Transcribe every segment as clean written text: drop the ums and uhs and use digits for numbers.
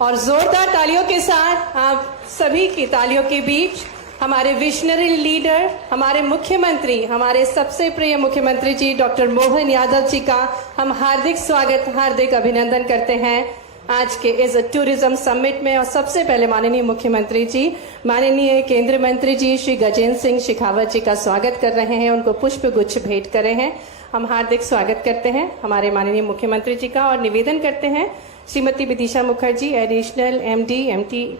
और जोरदार तालियों के साथ आप सभी की तालियों के बीच हमारे विजनरी लीडर, हमारे मुख्यमंत्री, हमारे सबसे प्रिय मुख्यमंत्री जी डॉक्टर मोहन यादव जी का हम हार्दिक स्वागत, हार्दिक अभिनंदन करते हैं आज के इस टूरिज्म समिट में। और सबसे पहले माननीय मुख्यमंत्री जी, माननीय केंद्रीय मंत्री जी श्री गजेंद्र सिंह शेखावत जी का स्वागत कर रहे हैं, उनको पुष्प गुच्छ भेंट कर रहे हैं। हम हार्दिक स्वागत करते हैं हमारे माननीय मुख्यमंत्री जी का और निवेदन करते हैं Shrimati Vidisha Mukherjee, additional MD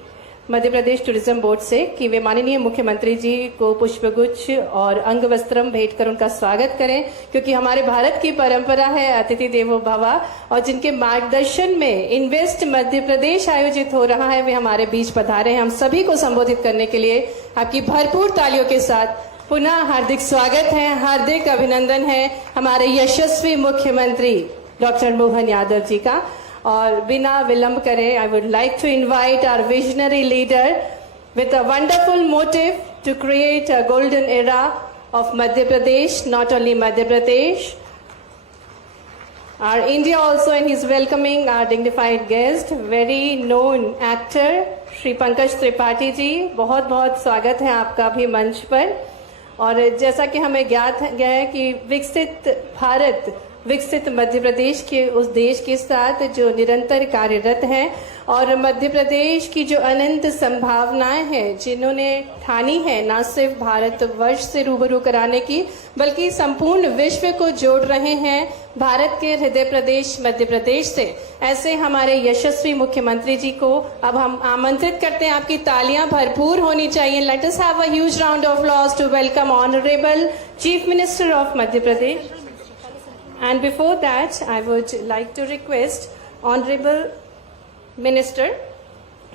Madhya Pradesh tourism board से, कि वे माननीय मुख्यमंत्री जी को पुष्पगुच्छ और अंग वस्त्रम भेंट कर उनका स्वागत करें, क्योंकि हमारे भारत की परंपरा है अतिथि देवो भव, और जिनके मार्गदर्शन में इन्वेस्ट मध्य प्रदेश आयोजित हो रहा है वे हमारे बीच पधारे हैं। हम सभी को संबोधित करने के लिए आपकी भरपूर तालियों के साथ पुनः हार्दिक स्वागत है, हार्दिक अभिनंदन है हमारे यशस्वी मुख्यमंत्री डॉक्टर मोहन यादव जी का। और बिना विलंब करे, I would like to invite our visionary leader with a wonderful motive to create a golden era of Madhya Pradesh, not only Madhya Pradesh, our India also, and he's welcoming our dignified guest, very known actor Shri Pankaj Tripathi ji. बहुत बहुत स्वागत है आपका भी मंच पर। और जैसा कि हमें ज्ञात है कि विकसित भारत, विकसित मध्य प्रदेश के उस देश के साथ जो निरंतर कार्यरत हैं, और मध्य प्रदेश की जो अनंत संभावनाएं हैं जिन्होंने ठानी है न सिर्फ भारतवर्ष से रूबरू कराने की, बल्कि संपूर्ण विश्व को जोड़ रहे हैं भारत के हृदय प्रदेश मध्य प्रदेश से, ऐसे हमारे यशस्वी मुख्यमंत्री जी को अब हम आमंत्रित करते हैं। आपकी तालियां भरपूर होनी चाहिए। Let us have a huge round of applause to welcome honourable chief minister of Madhya Pradesh. And before that, I would like to request Honorable Minister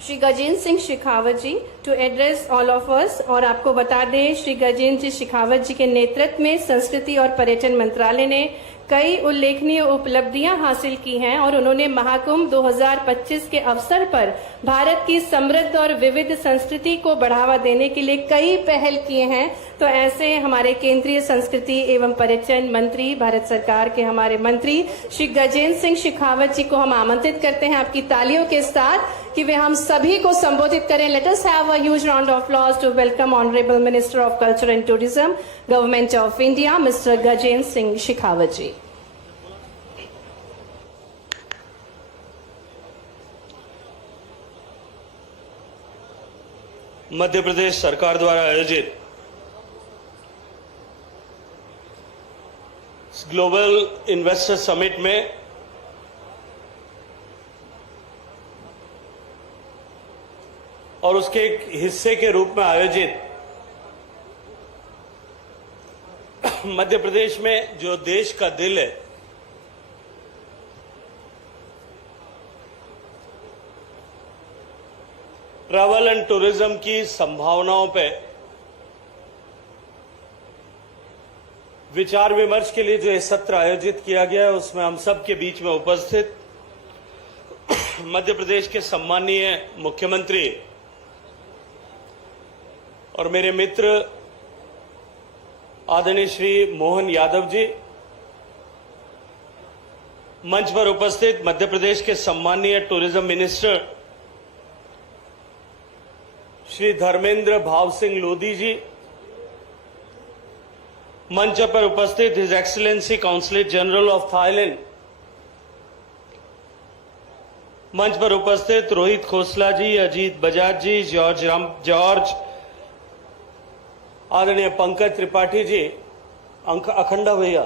Shri Gajendra Singh Shekhawat ji to address all of us। और आपको बता दें, श्री गजेंद्र जी शेखावत जी के नेतृत्व में संस्कृति और पर्यटन मंत्रालय ने कई उल्लेखनीय उपलब्धियां हासिल की हैं, और उन्होंने महाकुंभ 2025 के अवसर पर भारत की समृद्ध और विविध संस्कृति को बढ़ावा देने के लिए कई पहल किए हैं। तो ऐसे हमारे केंद्रीय संस्कृति एवं पर्यटन मंत्री, भारत सरकार के हमारे मंत्री श्री गजेंद्र सिंह शेखावत जी को हम आमंत्रित करते हैं आपकी तालियों के साथ कि वे हम सभी को संबोधित करें। Let us have a huge round of applause to welcome honourable minister of culture and tourism, government of India, mister Gajendra Singh Shekhawat ji. Madhya Pradesh सरकार द्वारा आयोजित ग्लोबल इन्वेस्टर समिट में और उसके एक हिस्से के रूप में आयोजित मध्य प्रदेश में जो देश का दिल है, ट्रैवल एंड टूरिज्म की संभावनाओं पे विचार विमर्श के लिए जो ये सत्र आयोजित किया गया है, उसमें हम सब के बीच में उपस्थित मध्य प्रदेश के सम्माननीय मुख्यमंत्री और मेरे मित्र आदरणीय श्री मोहन यादव जी, मंच पर उपस्थित मध्य प्रदेश के सम्माननीय टूरिज्म मिनिस्टर श्री धर्मेंद्र भाव सिंह लोधी जी, मंच पर उपस्थित his excellency consulate general of Thailand, मंच पर उपस्थित रोहित खोसला जी, अजीत बजाज जी, जॉर्ज, आदरणीय पंकज त्रिपाठी जी, अखंडा भैया,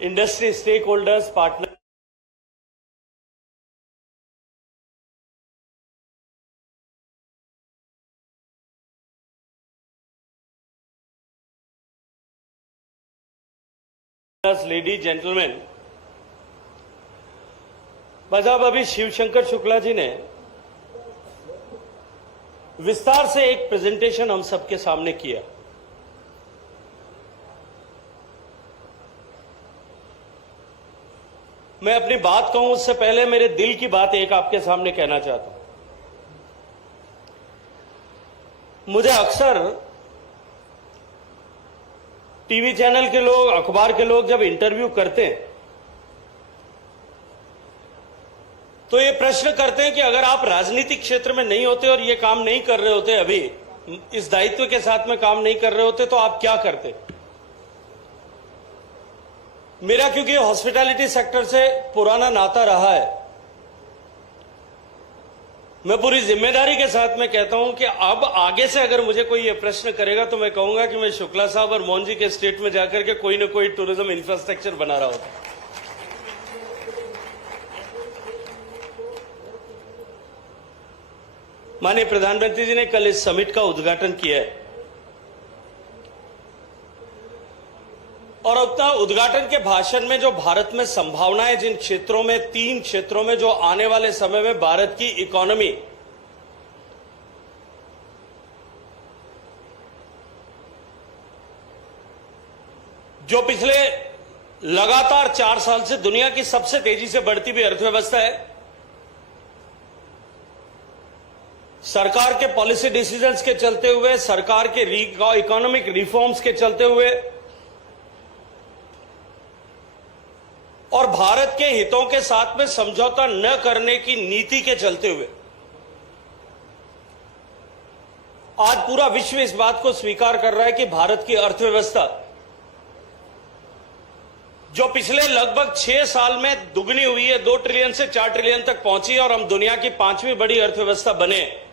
industry stake holders, partner, lady gentleman, साहब अभी शिवशंकर शुक्ला जी ने विस्तार से एक प्रेजेंटेशन हम सबके सामने किया। मैं अपनी बात कहूं उससे पहले मेरे दिल की बात एक आपके सामने कहना चाहता हूं। मुझे अक्सर टीवी चैनल के लोग, अखबार के लोग जब इंटरव्यू करते हैं तो ये प्रश्न करते हैं कि अगर आप राजनीतिक क्षेत्र में नहीं होते और ये काम नहीं कर रहे होते, अभी इस दायित्व के साथ में काम नहीं कर रहे होते, तो आप क्या करते? मेरा क्योंकि हॉस्पिटैलिटी सेक्टर से पुराना नाता रहा है, मैं पूरी जिम्मेदारी के साथ में कहता हूं कि अब आगे से अगर मुझे कोई ये प्रश्न करेगा तो मैं कहूंगा कि मैं शुक्ला साहब और मोहन जी के स्टेट में जाकर के कोई ना कोई टूरिज्म इंफ्रास्ट्रक्चर बना रहा होता। माननीय प्रधानमंत्री जी ने कल इस समिट का उद्घाटन किया है और अपना उद्घाटन के भाषण में जो भारत में संभावनाएं, जिन क्षेत्रों में, 3 क्षेत्रों में जो आने वाले समय में भारत की इकोनॉमी जो पिछले लगातार 4 साल से दुनिया की सबसे तेजी से बढ़ती हुई अर्थव्यवस्था है, सरकार के पॉलिसी डिसीजंस के चलते हुए, सरकार के इकोनॉमिक रिफॉर्म्स के चलते हुए और भारत के हितों के साथ में समझौता न करने की नीति के चलते हुए आज पूरा विश्व इस बात को स्वीकार कर रहा है कि भारत की अर्थव्यवस्था जो पिछले लगभग 6 साल में दुगनी हुई है, 2 ट्रिलियन से 4 ट्रिलियन तक पहुंची और हम दुनिया की 5वीं बड़ी अर्थव्यवस्था बने।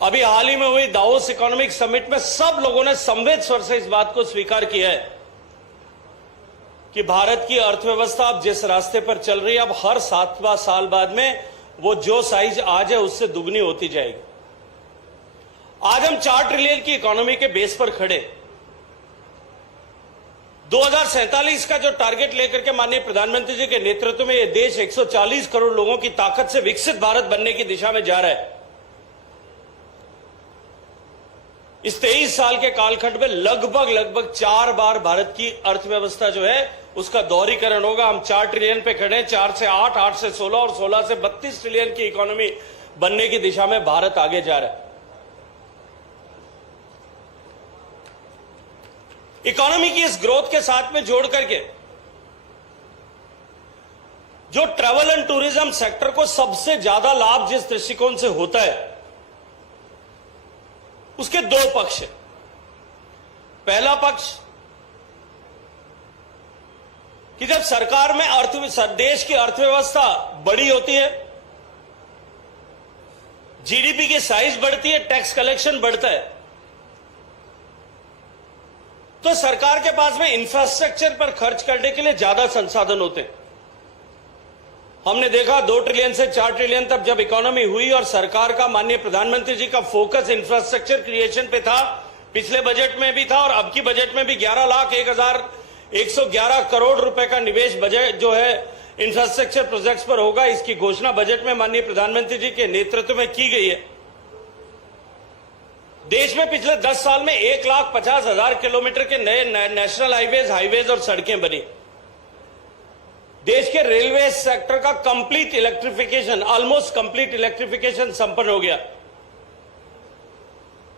अभी हाल ही में हुई दावोस इकोनॉमिक समिट में सब लोगों ने संवेद स्वर से इस बात को स्वीकार किया है कि भारत की अर्थव्यवस्था अब जिस रास्ते पर चल रही है, अब हर 7वां साल बाद में वो जो साइज आज है उससे दुगनी होती जाएगी। आज हम 4 ट्रिलियन की इकोनॉमी के बेस पर खड़े। 2047 का जो टारगेट लेकर के माननीय प्रधानमंत्री जी के नेतृत्व में यह देश 140 करोड़ लोगों की ताकत से विकसित भारत बनने की दिशा में जा रहा है। इस 23 साल के कालखंड में लगभग 4 बार भारत की अर्थव्यवस्था जो है उसका दोहरीकरण होगा। हम 4 ट्रिलियन पे खड़े हैं, 4 से 8, 8 से 16 और 16 से 32 ट्रिलियन की इकोनॉमी बनने की दिशा में भारत आगे जा रहा है। इकोनॉमी की इस ग्रोथ के साथ में जोड़ करके जो ट्रैवल एंड टूरिज्म सेक्टर को सबसे ज्यादा लाभ जिस दृष्टिकोण से होता है, उसके 2 पक्ष हैं। पहला पक्ष कि जब सरकार में देश की अर्थव्यवस्था बड़ी होती है, जीडीपी की साइज बढ़ती है, टैक्स कलेक्शन बढ़ता है, तो सरकार के पास में इंफ्रास्ट्रक्चर पर खर्च करने के लिए ज्यादा संसाधन होते हैं। हमने देखा 2 ट्रिलियन से 4 ट्रिलियन तक जब इकोनॉमी हुई और सरकार का, माननीय प्रधानमंत्री जी का फोकस इंफ्रास्ट्रक्चर क्रिएशन पे था, पिछले बजट में भी था और अब की बजट में भी 11,01,111 करोड़ रुपए का निवेश बजट जो है इंफ्रास्ट्रक्चर प्रोजेक्ट्स पर होगा। इसकी घोषणा बजट में माननीय प्रधानमंत्री जी के नेतृत्व में की गई है। देश में पिछले 10 साल में 1,50,000 किलोमीटर के नए नेशनल हाईवेज और सड़कें बनी। देश के रेलवे सेक्टर का complete electrification, almost complete electrification संपन्न हो गया।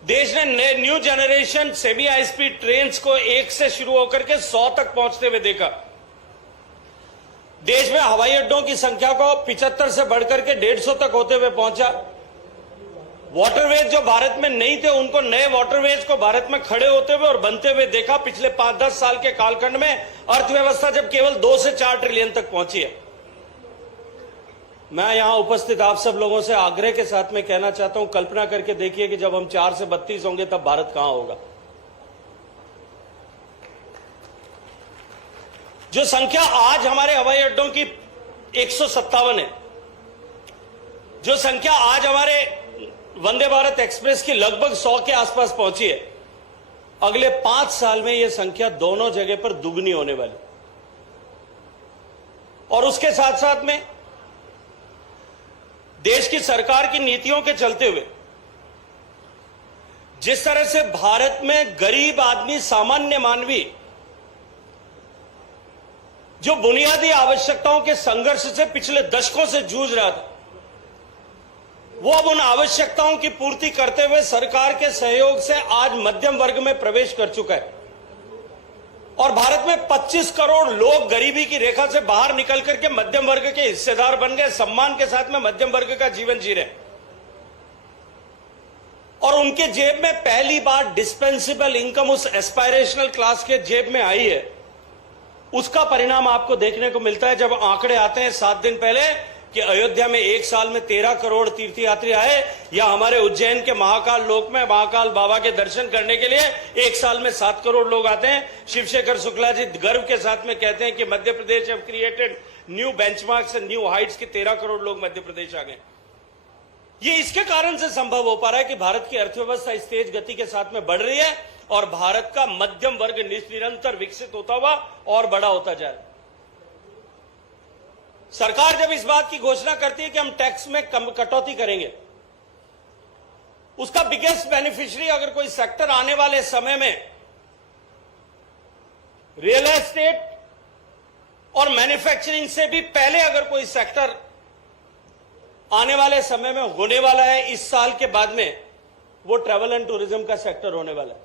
देश ने new generation semi high speed trains को 1 से शुरू होकर के 100 तक पहुंचते हुए देखा। देश में हवाई अड्डों की संख्या को 75 से बढ़कर के 150 तक होते हुए पहुंचा। वाटरवेज जो भारत में नहीं थे, उनको नए वाटरवेज को भारत में खड़े होते हुए और बनते हुए देखा। पिछले 5-10 साल के कालखंड में अर्थव्यवस्था जब केवल 2 से 4 ट्रिलियन तक पहुंची है। मैं यहां उपस्थित आप सब लोगों से आग्रह के साथ में कहना चाहता हूं, कल्पना करके देखिए कि जब हम 4 से 32 होंगे तब भारत कहां होगा। जो संख्या आज हमारे हवाई अड्डों की 157 है, जो संख्या आज हमारे वंदे भारत एक्सप्रेस की लगभग 100 के आसपास पहुंची है, अगले 5 साल में यह संख्या दोनों जगह पर दुगनी होने वाली। और उसके साथ साथ में देश की सरकार की नीतियों के चलते हुए जिस तरह से भारत में गरीब आदमी, सामान्य मानवी जो बुनियादी आवश्यकताओं के संघर्ष से पिछले दशकों से जूझ रहा था, वो अब उन आवश्यकताओं की पूर्ति करते हुए सरकार के सहयोग से आज मध्यम वर्ग में प्रवेश कर चुका है और भारत में 25 करोड़ लोग गरीबी की रेखा से बाहर निकल करके मध्यम वर्ग के हिस्सेदार बन गए, सम्मान के साथ में मध्यम वर्ग का जीवन जी रहे और उनके जेब में पहली बार डिस्पेंसिबल इनकम उस एस्पायरेशनल क्लास के जेब में आई है। उसका परिणाम आपको देखने को मिलता है जब आंकड़े आते हैं 7 दिन पहले कि अयोध्या में एक साल में 13 करोड़ तीर्थयात्री आए, या हमारे उज्जैन के महाकाल लोक में महाकाल बाबा के दर्शन करने के लिए एक साल में 7 करोड़ लोग आते हैं। शिवशेखर शुक्ला जी गर्व के साथ में कहते हैं कि Madhya Pradesh have created new benchmarks and new heights के 13 करोड़ लोग मध्य प्रदेश आ गए। ये इसके कारण से संभव हो पा रहा है कि भारत की अर्थव्यवस्था इस तेज गति के साथ में बढ़ रही है और भारत का मध्यम वर्ग निरंतर विकसित होता हुआ और बड़ा होता जा रहा है। सरकार जब इस बात की घोषणा करती है कि हम टैक्स में कटौती करेंगे, उसका बिगेस्ट बेनिफिशियरी अगर कोई सेक्टर आने वाले समय में रियल एस्टेट और मैन्युफैक्चरिंग से भी पहले अगर कोई सेक्टर आने वाले समय में होने वाला है इस साल के बाद में, वो ट्रैवल एंड टूरिज्म का सेक्टर होने वाला है।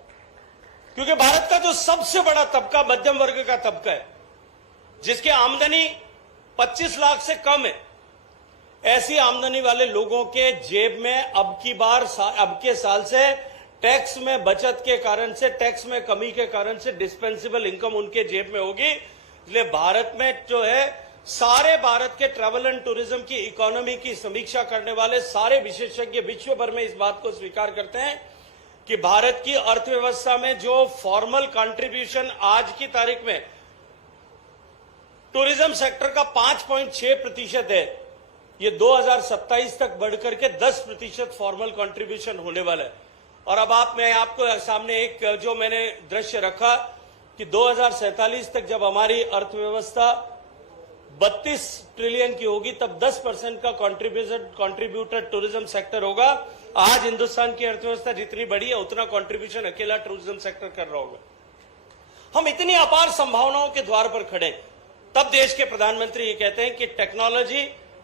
क्योंकि भारत का जो सबसे बड़ा तबका मध्यम वर्ग का तबका है, जिसकी आमदनी 25 लाख से कम है, ऐसी आमदनी वाले लोगों के जेब में अब के साल से टैक्स में बचत के कारण से, टैक्स में कमी के कारण से डिस्पेंसिबल इनकम उनके जेब में होगी। इसलिए भारत में जो है सारे भारत के ट्रैवल एंड टूरिज्म की इकोनॉमी की समीक्षा करने वाले सारे विशेषज्ञ विश्व भर में इस बात को स्वीकार करते हैं कि भारत की अर्थव्यवस्था में जो फॉर्मल कंट्रीब्यूशन आज की तारीख में टूरिज्म सेक्टर का 5.6% है, ये 2027 तक बढ़कर के 10% फॉर्मल कंट्रीब्यूशन होने वाला है। और अब मैं आपको सामने एक जो मैंने दृश्य रखा कि 2047 तक जब हमारी अर्थव्यवस्था 32 ट्रिलियन की होगी तब 10% का कंट्रीब्यूटर टूरिज्म सेक्टर होगा। आज हिंदुस्तान की अर्थव्यवस्था जितनी बड़ी है उतना कंट्रीब्यूशन अकेला टूरिज्म सेक्टर कर रहा होगा। हम इतनी अपार संभावनाओं के द्वार पर खड़े, तब देश के प्रधानमंत्री ये कहते हैं कि टेक्नोलॉजी,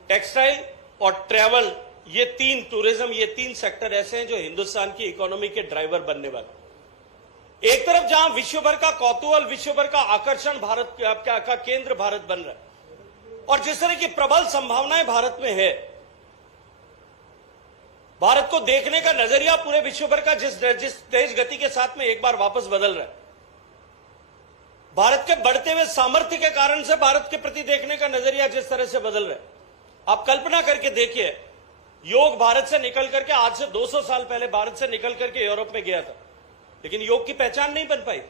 टेक्सटाइल और ट्रैवल, ये तीन, टूरिज्म, ये तीन सेक्टर ऐसे हैं जो हिंदुस्तान की इकोनॉमी के ड्राइवर बनने वाले। एक तरफ जहां विश्व भर का कौतूहल, विश्व भर का आकर्षण भारत का केंद्र भारत बन रहा है और जिस तरह की प्रबल संभावनाएं भारत में है, भारत को देखने का नजरिया पूरे विश्व भर का जिस तेज गति के साथ में एक बार वापस बदल रहा है, भारत के बढ़ते हुए सामर्थ्य के कारण से भारत के प्रति देखने का नजरिया जिस तरह से बदल रहा है, आप कल्पना करके देखिए, योग भारत से निकल करके आज से 200 साल पहले भारत से निकल करके यूरोप में गया था, लेकिन योग की पहचान नहीं बन पाई।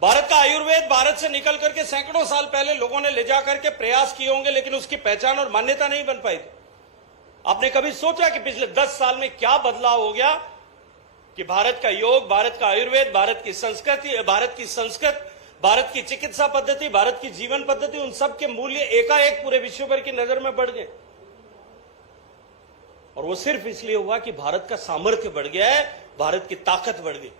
भारत का आयुर्वेद भारत से निकल करके सैकड़ों साल पहले लोगों ने ले जाकर के प्रयास किए होंगे, लेकिन उसकी पहचान और मान्यता नहीं बन पाई थी। आपने कभी सोचा कि पिछले 10 साल में क्या बदलाव हो गया कि भारत का योग, भारत का आयुर्वेद, भारत की संस्कृति, भारत की चिकित्सा पद्धति, भारत की जीवन पद्धति, उन सब के मूल्य एकाएक पूरे विश्व भर की नजर में बढ़ गए। और वो सिर्फ इसलिए हुआ कि भारत का सामर्थ्य बढ़ गया है, भारत की ताकत बढ़ गई।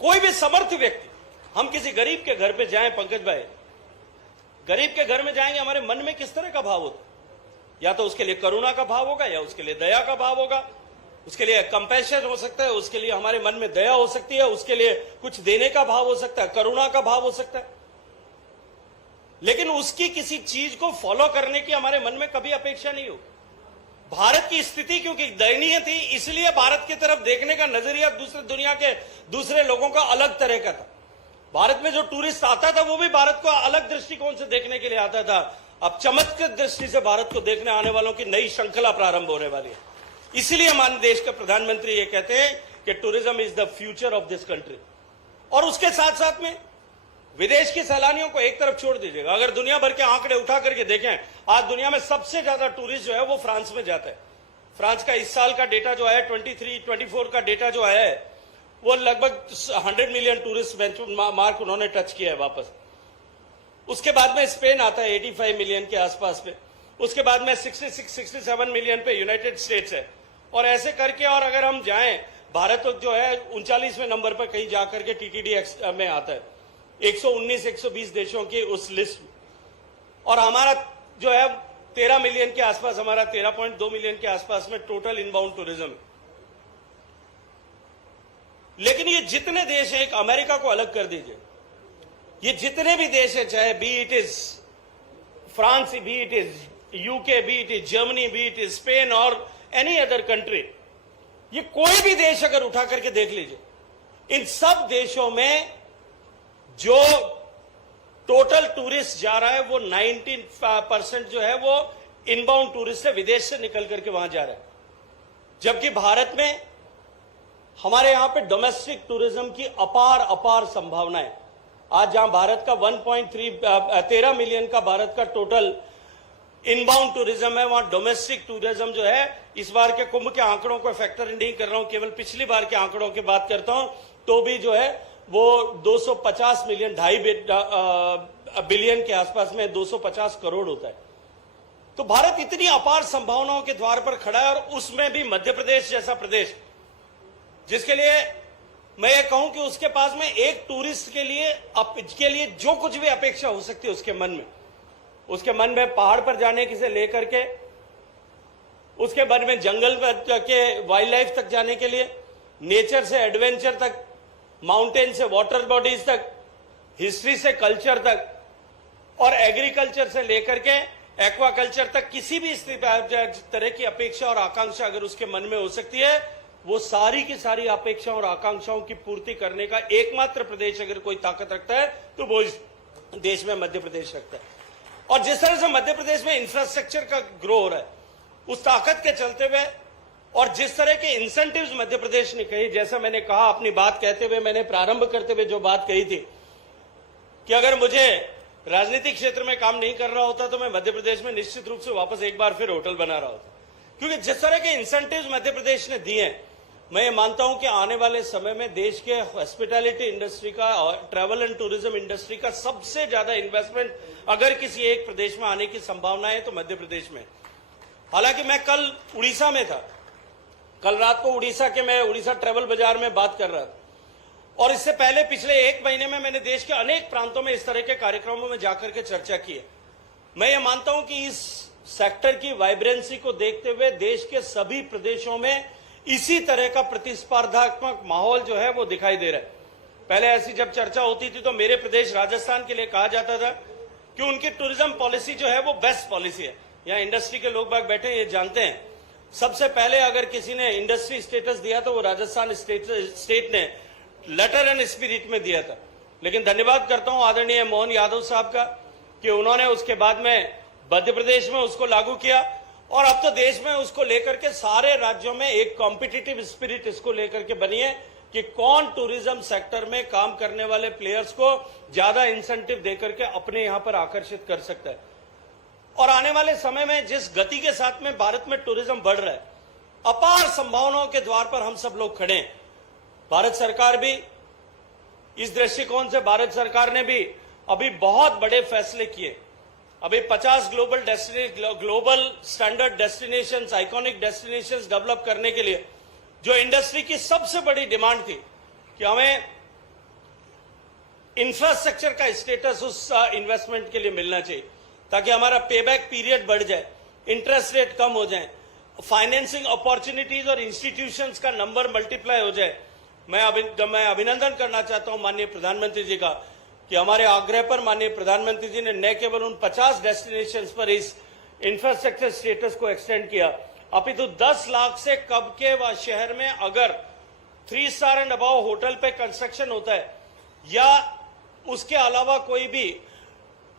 कोई भी समर्थ व्यक्ति, हम किसी गरीब के घर पे जाएं, पंकज भाई, गरीब के घर में जाएंगे, हमारे मन में किस तरह का भाव होता है? या तो उसके लिए करुणा का भाव होगा, या उसके लिए दया का भाव होगा, उसके लिए कंपैशन हो सकता है, उसके लिए हमारे मन में दया हो सकती है, उसके लिए कुछ देने का भाव हो सकता है, करुणा का भाव हो सकता है, लेकिन उसकी किसी चीज को फॉलो करने की हमारे मन में कभी अपेक्षा नहीं होगी। भारत की स्थिति क्योंकि दयनीय थी, इसलिए भारत की तरफ देखने का नजरिया दूसरे दुनिया के दूसरे लोगों का अलग तरह का था। भारत में जो टूरिस्ट आता था वो भी भारत को अलग दृष्टिकोण से देखने के लिए आता था। अब चमत्कृत दृष्टि से भारत को देखने आने वालों की नई श्रृंखला प्रारंभ होने वाली है। इसीलिए हमारे देश के प्रधानमंत्री ये कहते हैं कि tourism is the future of this country. और उसके साथ साथ में विदेश के सैलानियों को एक तरफ छोड़ दीजिएगा, अगर दुनिया भर के आंकड़े उठा करके देखें, आज दुनिया में सबसे ज्यादा टूरिस्ट जो है वो फ्रांस में जाता है। फ्रांस का इस साल का डेटा जो है 23-24 का डेटा जो है वो लगभग 100 मिलियन टूरिस्ट मार्क उन्होंने टच किया है वापस। उसके बाद में स्पेन आता है 85 मिलियन के आसपास पे, उसके बाद में 66-67 मिलियन पे यूनाइटेड स्टेट्स है, और ऐसे करके और अगर हम जाएं, भारत तो जो है 39वें नंबर पर कहीं जाकर के टीटीडी में आता है 119-120 देशों की उस लिस्ट में, और हमारा जो है 13 मिलियन के आसपास, हमारा 13.2 मिलियन के आसपास में टोटल इनबाउंड टूरिज्म है। लेकिन ये जितने देश हैं, एक अमेरिका को अलग कर दीजिए, ये जितने भी देश हैं, चाहे B it is France, B it is UK, B it is Germany, B it is Spain और एनी अदर कंट्री, ये कोई भी देश अगर उठा करके देख लीजिए, इन सब देशों में जो टोटल टूरिस्ट जा रहा है वो 19% जो है वो इनबाउंड टूरिस्ट है, विदेश से निकल करके वहां जा रहा है। जबकि भारत में हमारे यहां पे डोमेस्टिक टूरिज्म की अपार संभावनाएं, आज जहां भारत का 13 मिलियन का भारत का टोटल इनबाउंड टूरिज्म है, वहां डोमेस्टिक टूरिज्म जो है, इस बार के कुंभ के आंकड़ों को फैक्टर नहीं कर रहा हूं, केवल पिछली बार के आंकड़ों की बात करता हूं, तो भी जो है वो 250 मिलियन, 2.5 बिलियन के आसपास में 250 करोड़ होता है। तो भारत इतनी अपार संभावनाओं के द्वार पर खड़ा है, और उसमें भी मध्य प्रदेश जैसा प्रदेश, जिसके लिए मैं ये कहूं कि उसके पास में एक टूरिस्ट के लिए जो कुछ भी अपेक्षा हो सकती है उसके मन में पहाड़ पर जाने की से लेकर के उसके मन में जंगल के वाइल्ड लाइफ तक जाने के लिए, नेचर से एडवेंचर तक, माउंटेन से वाटर बॉडीज तक, हिस्ट्री से कल्चर तक, और एग्रीकल्चर से लेकर के एक्वाकल्चर तक, किसी भी तरह की अपेक्षा और आकांक्षा अगर उसके मन में हो सकती है, वो सारी की सारी अपेक्षाओं और आकांक्षाओं की पूर्ति करने का एकमात्र प्रदेश अगर कोई ताकत रखता है तो वो इस देश में मध्य प्रदेश रखता है। और जिस तरह से मध्य प्रदेश में इंफ्रास्ट्रक्चर का ग्रो हो रहा है, उस ताकत के चलते हुए, और जिस तरह के इंसेंटिव्स मध्य प्रदेश ने कही, जैसा मैंने कहा अपनी बात कहते हुए, मैंने प्रारंभ करते हुए जो बात कही थी कि अगर मुझे राजनीतिक क्षेत्र में काम नहीं कर रहा होता तो मैं मध्य प्रदेश में निश्चित रूप से वापस एक बार फिर होटल बना रहा होता, क्योंकि जिस तरह के इंसेंटिव्स मध्य प्रदेश ने दिए हैं, मैं ये मानता हूं कि आने वाले समय में देश के हॉस्पिटैलिटी इंडस्ट्री का और ट्रैवल एंड टूरिज्म इंडस्ट्री का सबसे ज्यादा इन्वेस्टमेंट अगर किसी एक प्रदेश में आने की संभावना है तो मध्य प्रदेश में। हालांकि मैं कल उड़ीसा में था, कल रात को मैं उड़ीसा ट्रैवल बाजार में बात कर रहा था, और इससे पहले पिछले एक महीने में मैंने देश के अनेक प्रांतों में इस तरह के कार्यक्रमों में जाकर के चर्चा की है। मैं ये मानता हूं कि इस सेक्टर की वाइब्रेंसी को देखते हुए देश के सभी प्रदेशों में इसी तरह का प्रतिस्पर्धात्मक माहौल जो है वो दिखाई दे रहा है। पहले ऐसी जब चर्चा होती थी तो मेरे प्रदेश राजस्थान के लिए कहा जाता था कि उनकी टूरिज्म पॉलिसी जो है वो बेस्ट पॉलिसी है। यहाँ इंडस्ट्री के लोग बाग बैठे ये जानते हैं, सबसे पहले अगर किसी ने इंडस्ट्री स्टेटस दिया तो वो राजस्थान स्टेट ने लेटर एंड स्पिरिट में दिया था। लेकिन धन्यवाद करता हूं आदरणीय मोहन यादव साहब का कि उन्होंने उसके बाद में मध्य प्रदेश में उसको लागू किया, और अब तो देश में उसको लेकर के सारे राज्यों में एक कॉम्पिटिटिव स्पिरिट इसको लेकर के बनी है कि कौन टूरिज्म सेक्टर में काम करने वाले प्लेयर्स को ज्यादा इंसेंटिव देकर के अपने यहां पर आकर्षित कर सकता है। और आने वाले समय में जिस गति के साथ में भारत में टूरिज्म बढ़ रहा है, अपार संभावनाओं के द्वार पर हम सब लोग खड़े हैं। भारत सरकार भी इस दृष्टिकोण से, भारत सरकार ने भी अभी बहुत बड़े फैसले किए। अभी 50 global standard destinations, iconic destinations develop करने के लिए जो इंडस्ट्री की सबसे बड़ी डिमांड थी कि हमें इंफ्रास्ट्रक्चर का स्टेटस उस इन्वेस्टमेंट के लिए मिलना चाहिए ताकि हमारा पेबैक पीरियड बढ़ जाए, इंटरेस्ट रेट कम हो जाए, फाइनेंसिंग अपॉर्चुनिटीज और इंस्टीट्यूशंस का नंबर मल्टीप्लाई हो जाए। मैं अभिनंदन करना चाहता हूं माननीय प्रधानमंत्री जी का कि हमारे आग्रह पर माननीय प्रधानमंत्री जी ने न केवल उन 50 डेस्टिनेशंस पर इस इंफ्रास्ट्रक्चर स्टेटस को एक्सटेंड किया, अपितु 10 लाख से कम के शहर में अगर 3 स्टार एंड अबाव होटल पे कंस्ट्रक्शन होता है या उसके अलावा कोई भी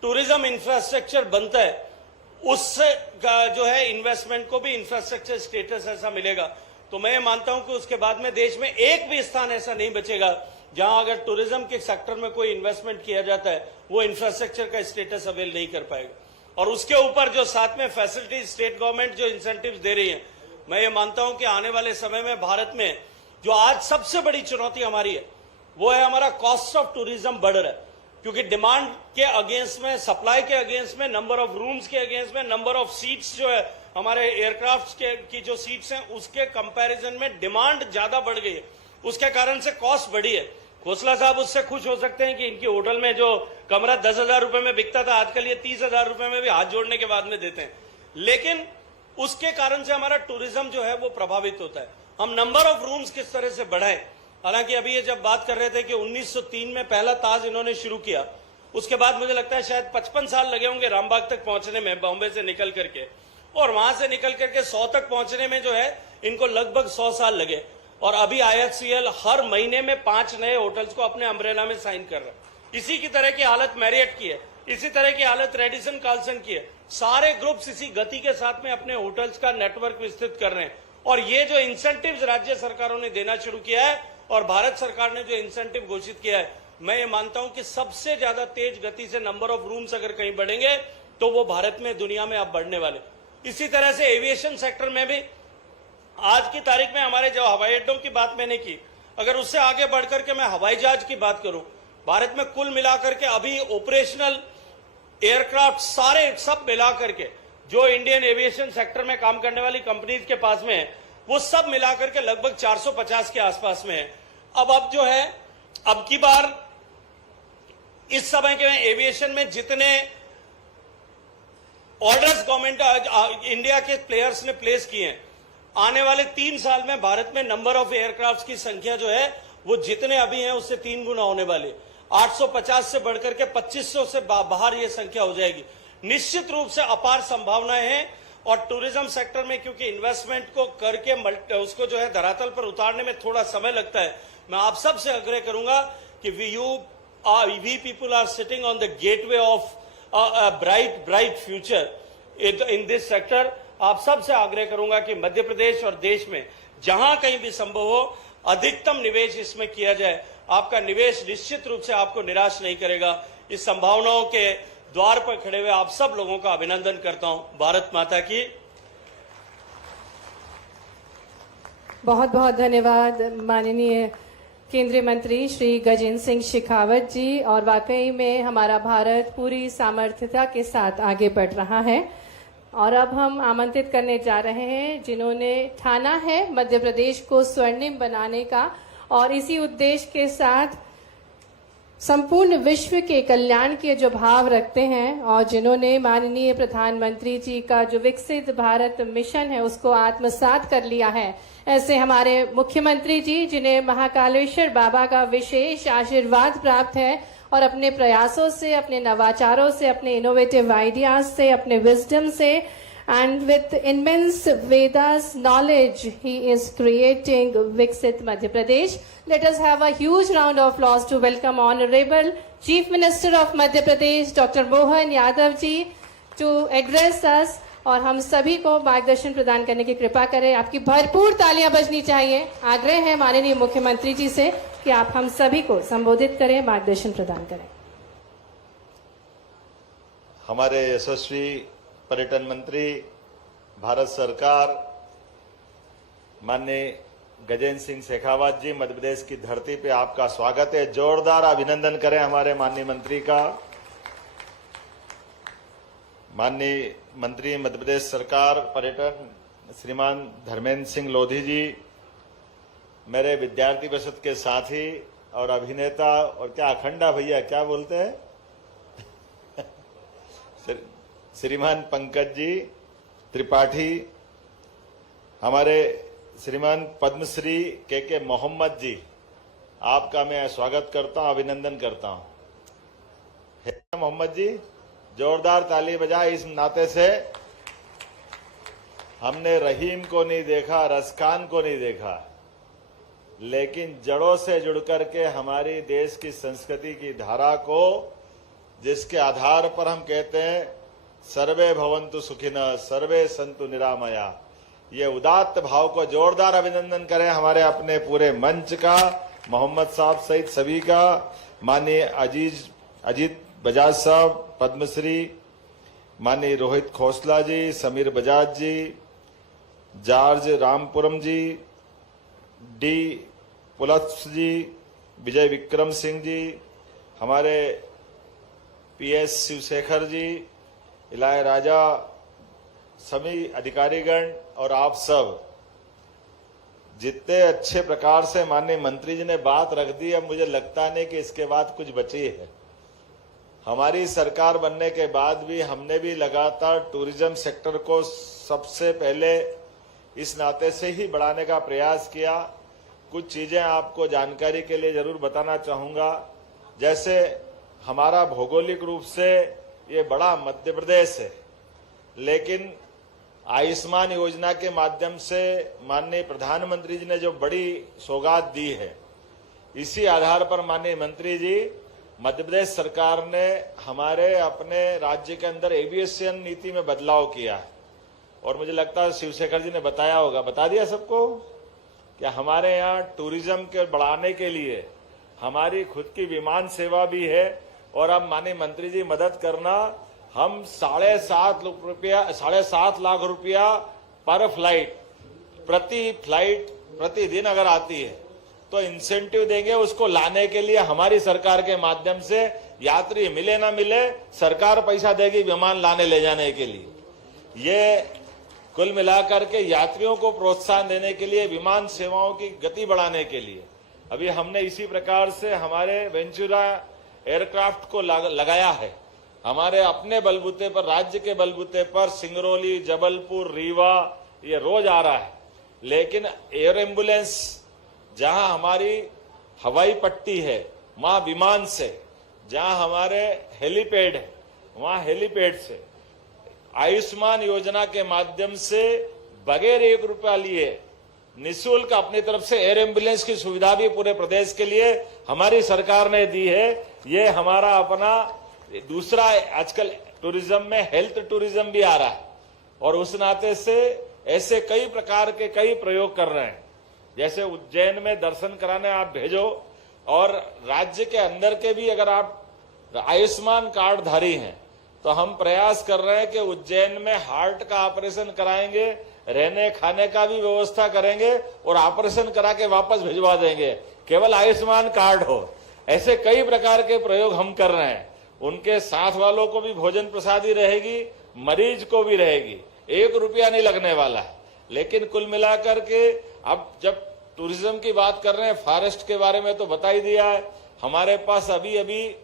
टूरिज्म इंफ्रास्ट्रक्चर बनता है, उससे जो है इन्वेस्टमेंट को भी इंफ्रास्ट्रक्चर स्टेटस ऐसा मिलेगा। तो मैं ये मानता हूं कि उसके बाद में देश में एक भी स्थान ऐसा नहीं बचेगा जहां अगर टूरिज्म के सेक्टर में कोई इन्वेस्टमेंट किया जाता है वो इंफ्रास्ट्रक्चर का स्टेटस अवेल नहीं कर पाएगा। और उसके ऊपर जो साथ में फैसिलिटीज स्टेट गवर्नमेंट जो इंसेंटिव्स दे रही है, मैं ये मानता हूं कि आने वाले समय में भारत में जो आज सबसे बड़ी चुनौती हमारी है वो है हमारा कॉस्ट ऑफ टूरिज्म बढ़ रहा है, क्योंकि डिमांड के अगेंस्ट में, सप्लाई के अगेंस्ट में, नंबर ऑफ रूम्स के अगेंस्ट में, नंबर ऑफ सीट्स जो है हमारे एयरक्राफ्ट की जो सीट्स हैं उसके कंपैरिजन में डिमांड ज्यादा बढ़ गई है, उसके कारण से कॉस्ट बढ़ी है। खोसला साहब उससे खुश हो सकते हैं कि इनकी होटल में जो कमरा 10,000 रुपए में बिकता था आजकल ये 30,000 रुपए में भी हाथ जोड़ने के बाद में देते हैं। लेकिन उसके कारण से हमारा टूरिज्म जो है वो प्रभावित होता है। हम नंबर ऑफ रूम्स किस तरह से बढ़ाएं, हालांकि अभी ये जब बात कर रहे थे कि 1903 में पहला ताज इन्होंने शुरू किया, उसके बाद मुझे लगता है शायद 55 साल लगे होंगे रामबाग तक पहुंचने में, बॉम्बे से निकल करके, और वहां से निकल करके 100 तक पहुंचने में जो है इनको लगभग 100 साल लगे। और अभी IHCL हर महीने में 5 नए होटल्स को अपने अम्ब्रेला में साइन कर रहा है। इसी की तरह की हालत मैरियट की है, इसी तरह की हालत रेडिसन कार्लसन की है। सारे ग्रुप्स इसी गति के साथ में अपने होटल्स का नेटवर्क विस्तृत कर रहे हैं। और ये जो इंसेंटिव्स राज्य सरकारों ने देना शुरू किया है और भारत सरकार ने जो इंसेंटिव घोषित किया है, मैं ये मानता हूं कि सबसे ज्यादा तेज गति से नंबर ऑफ रूम्स अगर कहीं बढ़ेंगे तो वो भारत में, दुनिया में अब बढ़ने वाले। इसी तरह से एविएशन सेक्टर में भी आज की तारीख में हमारे जो हवाई अड्डों की बात मैंने की, अगर उससे आगे बढ़कर के मैं हवाई जहाज की बात करूं, भारत में कुल मिलाकर के अभी ऑपरेशनल एयरक्राफ्ट सारे सब मिलाकर के जो इंडियन एविएशन सेक्टर में काम करने वाली कंपनीज के पास में है, वो सब मिलाकर के लगभग 450 के आसपास में है। अब जो है, अब की बार इस समय के एविएशन में जितने ऑर्डर्स गवर्नमेंट इंडिया के प्लेयर्स ने प्लेस किए हैं, आने वाले 3 साल में भारत में नंबर ऑफ एयरक्राफ्ट की संख्या जो है वो जितने अभी हैं उससे 3 गुना होने वाली। 850 से बढ़कर के 2500 से बाहर ये संख्या हो जाएगी। निश्चित रूप से अपार संभावनाएं हैं। और टूरिज्म सेक्टर में क्योंकि इन्वेस्टमेंट को करके उसको जो है धरातल पर उतारने में थोड़ा समय लगता है, मैं आप सब से आग्रह करूंगा कि we people are sitting on the gateway of bright future in this sector. आप सब से आग्रह करूंगा कि मध्य प्रदेश और देश में जहां कहीं भी संभव हो अधिकतम निवेश इसमें किया जाए। आपका निवेश निश्चित रूप से आपको निराश नहीं करेगा। इस संभावनाओं के द्वार पर खड़े हुए आप सब लोगों का अभिनंदन करता हूं। भारत माता की। बहुत बहुत धन्यवाद माननीय केंद्रीय मंत्री श्री गजेंद्र सिंह शेखावत जी। और वाकई में हमारा भारत पूरी सामर्थ्यता के साथ आगे बढ़ रहा है। और अब हम आमंत्रित करने जा रहे हैं जिन्होंने ठाना है मध्य प्रदेश को स्वर्णिम बनाने का और इसी उद्देश्य के साथ संपूर्ण विश्व के कल्याण के जो भाव रखते हैं और जिन्होंने माननीय प्रधानमंत्री जी का जो विकसित भारत मिशन है उसको आत्मसात कर लिया है, ऐसे हमारे मुख्यमंत्री जी जिन्हें महाकालेश्वर बाबा का विशेष आशीर्वाद प्राप्त है और अपने प्रयासों से, अपने नवाचारों से, अपने इनोवेटिव आइडियाज से, अपने विजडम से and with immense Vedas knowledge he is creating Viksit Madhya Pradesh. Let us have a huge round of applause to welcome Honorable Chief Minister of Madhya Pradesh Dr. Mohan Yadav ji to address us और हम सभी को मार्गदर्शन प्रदान करने की कृपा करें। आपकी भरपूर तालियां बजनी चाहिए। आग्रह है माननीय मुख्यमंत्री जी से कि आप हम सभी को संबोधित करें, मार्गदर्शन प्रदान करें। हमारे यशस्वी पर्यटन मंत्री भारत सरकार माननीय गजेंद्र सिंह शेखावत जी, मध्य प्रदेश की धरती पे आपका स्वागत है। जोरदार अभिनंदन करें हमारे माननीय मंत्री का। माननीय मंत्री मध्य प्रदेश सरकार पर्यटन श्रीमान धर्मेंद्र सिंह लोधी जी, मेरे विद्यार्थी परिषद के साथी और अभिनेता और क्या अखंडा भैया क्या बोलते हैं श्रीमान पंकज जी त्रिपाठी, हमारे श्रीमान पद्मश्री के मोहम्मद जी, आपका मैं स्वागत करता हूं, अभिनंदन करता हूं। मोहम्मद जी जोरदार ताली बजाए। इस नाते से हमने रहीम को नहीं देखा, रसखान को नहीं देखा, लेकिन जड़ों से जुड़कर के हमारी देश की संस्कृति की धारा को, जिसके आधार पर हम कहते हैं सर्वे भवन्तु सुखिनः सर्वे सन्तु निरामया, ये उदात्त भाव को जोरदार अभिनंदन करें हमारे अपने पूरे मंच का, मोहम्मद साहब सहित सभी का। माननीय अजीत बजाज साहब पद्मश्री, माननीय रोहित खोसला जी, समीर बजाज जी, जॉर्ज रामपुरम जी, डी पुलत्स जी, विजय विक्रम सिंह जी, हमारे PS शिवशेखर जी, इलाय राजा, सभी अधिकारीगण और आप सब, जितने अच्छे प्रकार से माननीय मंत्री जी ने बात रख दी, अब मुझे लगता नहीं कि इसके बाद कुछ बची है। हमारी सरकार बनने के बाद भी हमने भी लगातार टूरिज्म सेक्टर को सबसे पहले इस नाते से ही बढ़ाने का प्रयास किया। कुछ चीजें आपको जानकारी के लिए जरूर बताना चाहूंगा। जैसे हमारा भौगोलिक रूप से ये बड़ा मध्य प्रदेश है, लेकिन आयुष्मान योजना के माध्यम से माननीय प्रधानमंत्री जी ने जो बड़ी सौगात दी है, इसी आधार पर माननीय मंत्री जी मध्य प्रदेश सरकार ने हमारे अपने राज्य के अंदर एविएशन नीति में बदलाव किया है। और मुझे लगता है शिवशेखर जी ने बताया होगा, बता दिया सबको, कि हमारे यहाँ टूरिज्म के बढ़ाने के लिए हमारी खुद की विमान सेवा भी है। और अब माननीय मंत्री जी मदद करना, हम 7.5 लाख रुपया पर फ्लाइट, प्रतिदिन अगर आती है तो इंसेंटिव देंगे उसको लाने के लिए। हमारी सरकार के माध्यम से यात्री मिले ना मिले, सरकार पैसा देगी विमान लाने ले जाने के लिए। ये कुल मिलाकर के यात्रियों को प्रोत्साहन देने के लिए, विमान सेवाओं की गति बढ़ाने के लिए अभी हमने इसी प्रकार से हमारे वेंचुरा एयरक्राफ्ट को लगाया है। हमारे अपने बलबूते पर, राज्य के बलबूते पर सिंगरौली, जबलपुर, रीवा ये रोज आ रहा है। लेकिन एयर एम्बुलेंस जहां हमारी हवाई पट्टी है वहां विमान से, जहां हमारे हेलीपैड है वहां हेलीपैड से, आयुष्मान योजना के माध्यम से बगैर 1 रुपया लिए निःशुल्क अपनी तरफ से एयर एम्बुलेंस की सुविधा भी पूरे प्रदेश के लिए हमारी सरकार ने दी है। ये हमारा अपना दूसरा, आजकल टूरिज्म में हेल्थ टूरिज्म भी आ रहा है और उस नाते से ऐसे कई प्रकार के कई प्रयोग कर रहे हैं। जैसे उज्जैन में दर्शन कराने आप भेजो, और राज्य के अंदर के भी अगर आप आयुष्मान कार्ड धारी हैं तो हम प्रयास कर रहे हैं कि उज्जैन में हार्ट का ऑपरेशन कराएंगे, रहने खाने का भी व्यवस्था करेंगे और ऑपरेशन करा के वापस भिजवा देंगे, केवल आयुष्मान कार्ड हो। ऐसे कई प्रकार के प्रयोग हम कर रहे हैं। उनके साथ वालों को भी भोजन प्रसादी रहेगी, मरीज को भी रहेगी, 1 रुपया नहीं लगने वाला है। लेकिन कुल मिलाकर के अब जब टूरिज्म की बात कर रहे हैं, फॉरेस्ट के बारे में तो बता ही दिया है। हमारे पास अभी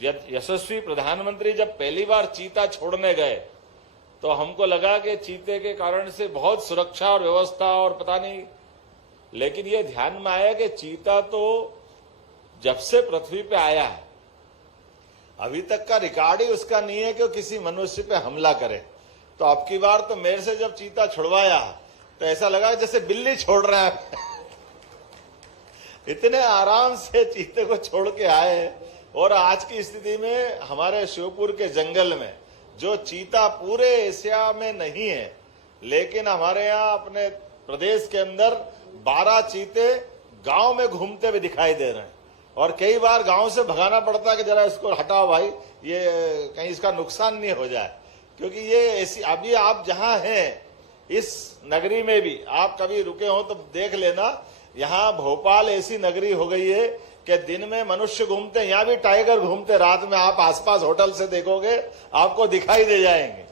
यशस्वी प्रधानमंत्री जब पहली बार चीता छोड़ने गए तो हमको लगा कि चीते के कारण से बहुत सुरक्षा और व्यवस्था और पता नहीं, लेकिन ये ध्यान में आया कि चीता तो जब से पृथ्वी पे आया है अभी तक का रिकॉर्ड ही उसका नहीं है कि वो किसी मनुष्य पे हमला करे। तो अब की बार तो मेरे से जब चीता छुड़वाया तो ऐसा लगा जैसे बिल्ली छोड़ रहा है इतने आराम से चीते को छोड़ के आए। और आज की स्थिति में हमारे शिवपुर के जंगल में जो चीता पूरे एशिया में नहीं है, लेकिन हमारे यहाँ अपने प्रदेश के अंदर 12 चीते गांव में घूमते हुए दिखाई दे रहे हैं। और कई बार गांव से भगाना पड़ता है कि जरा इसको हटाओ भाई, ये कहीं इसका नुकसान नहीं हो जाए। क्योंकि ये ऐसी, अभी आप जहां हैं इस नगरी में भी आप कभी रुके हो तो देख लेना, यहाँ भोपाल ऐसी नगरी हो गई है कि दिन में मनुष्य घूमते, यहाँ भी टाइगर घूमते, रात में आप आसपास होटल से देखोगे आपको दिखाई दे जाएंगे।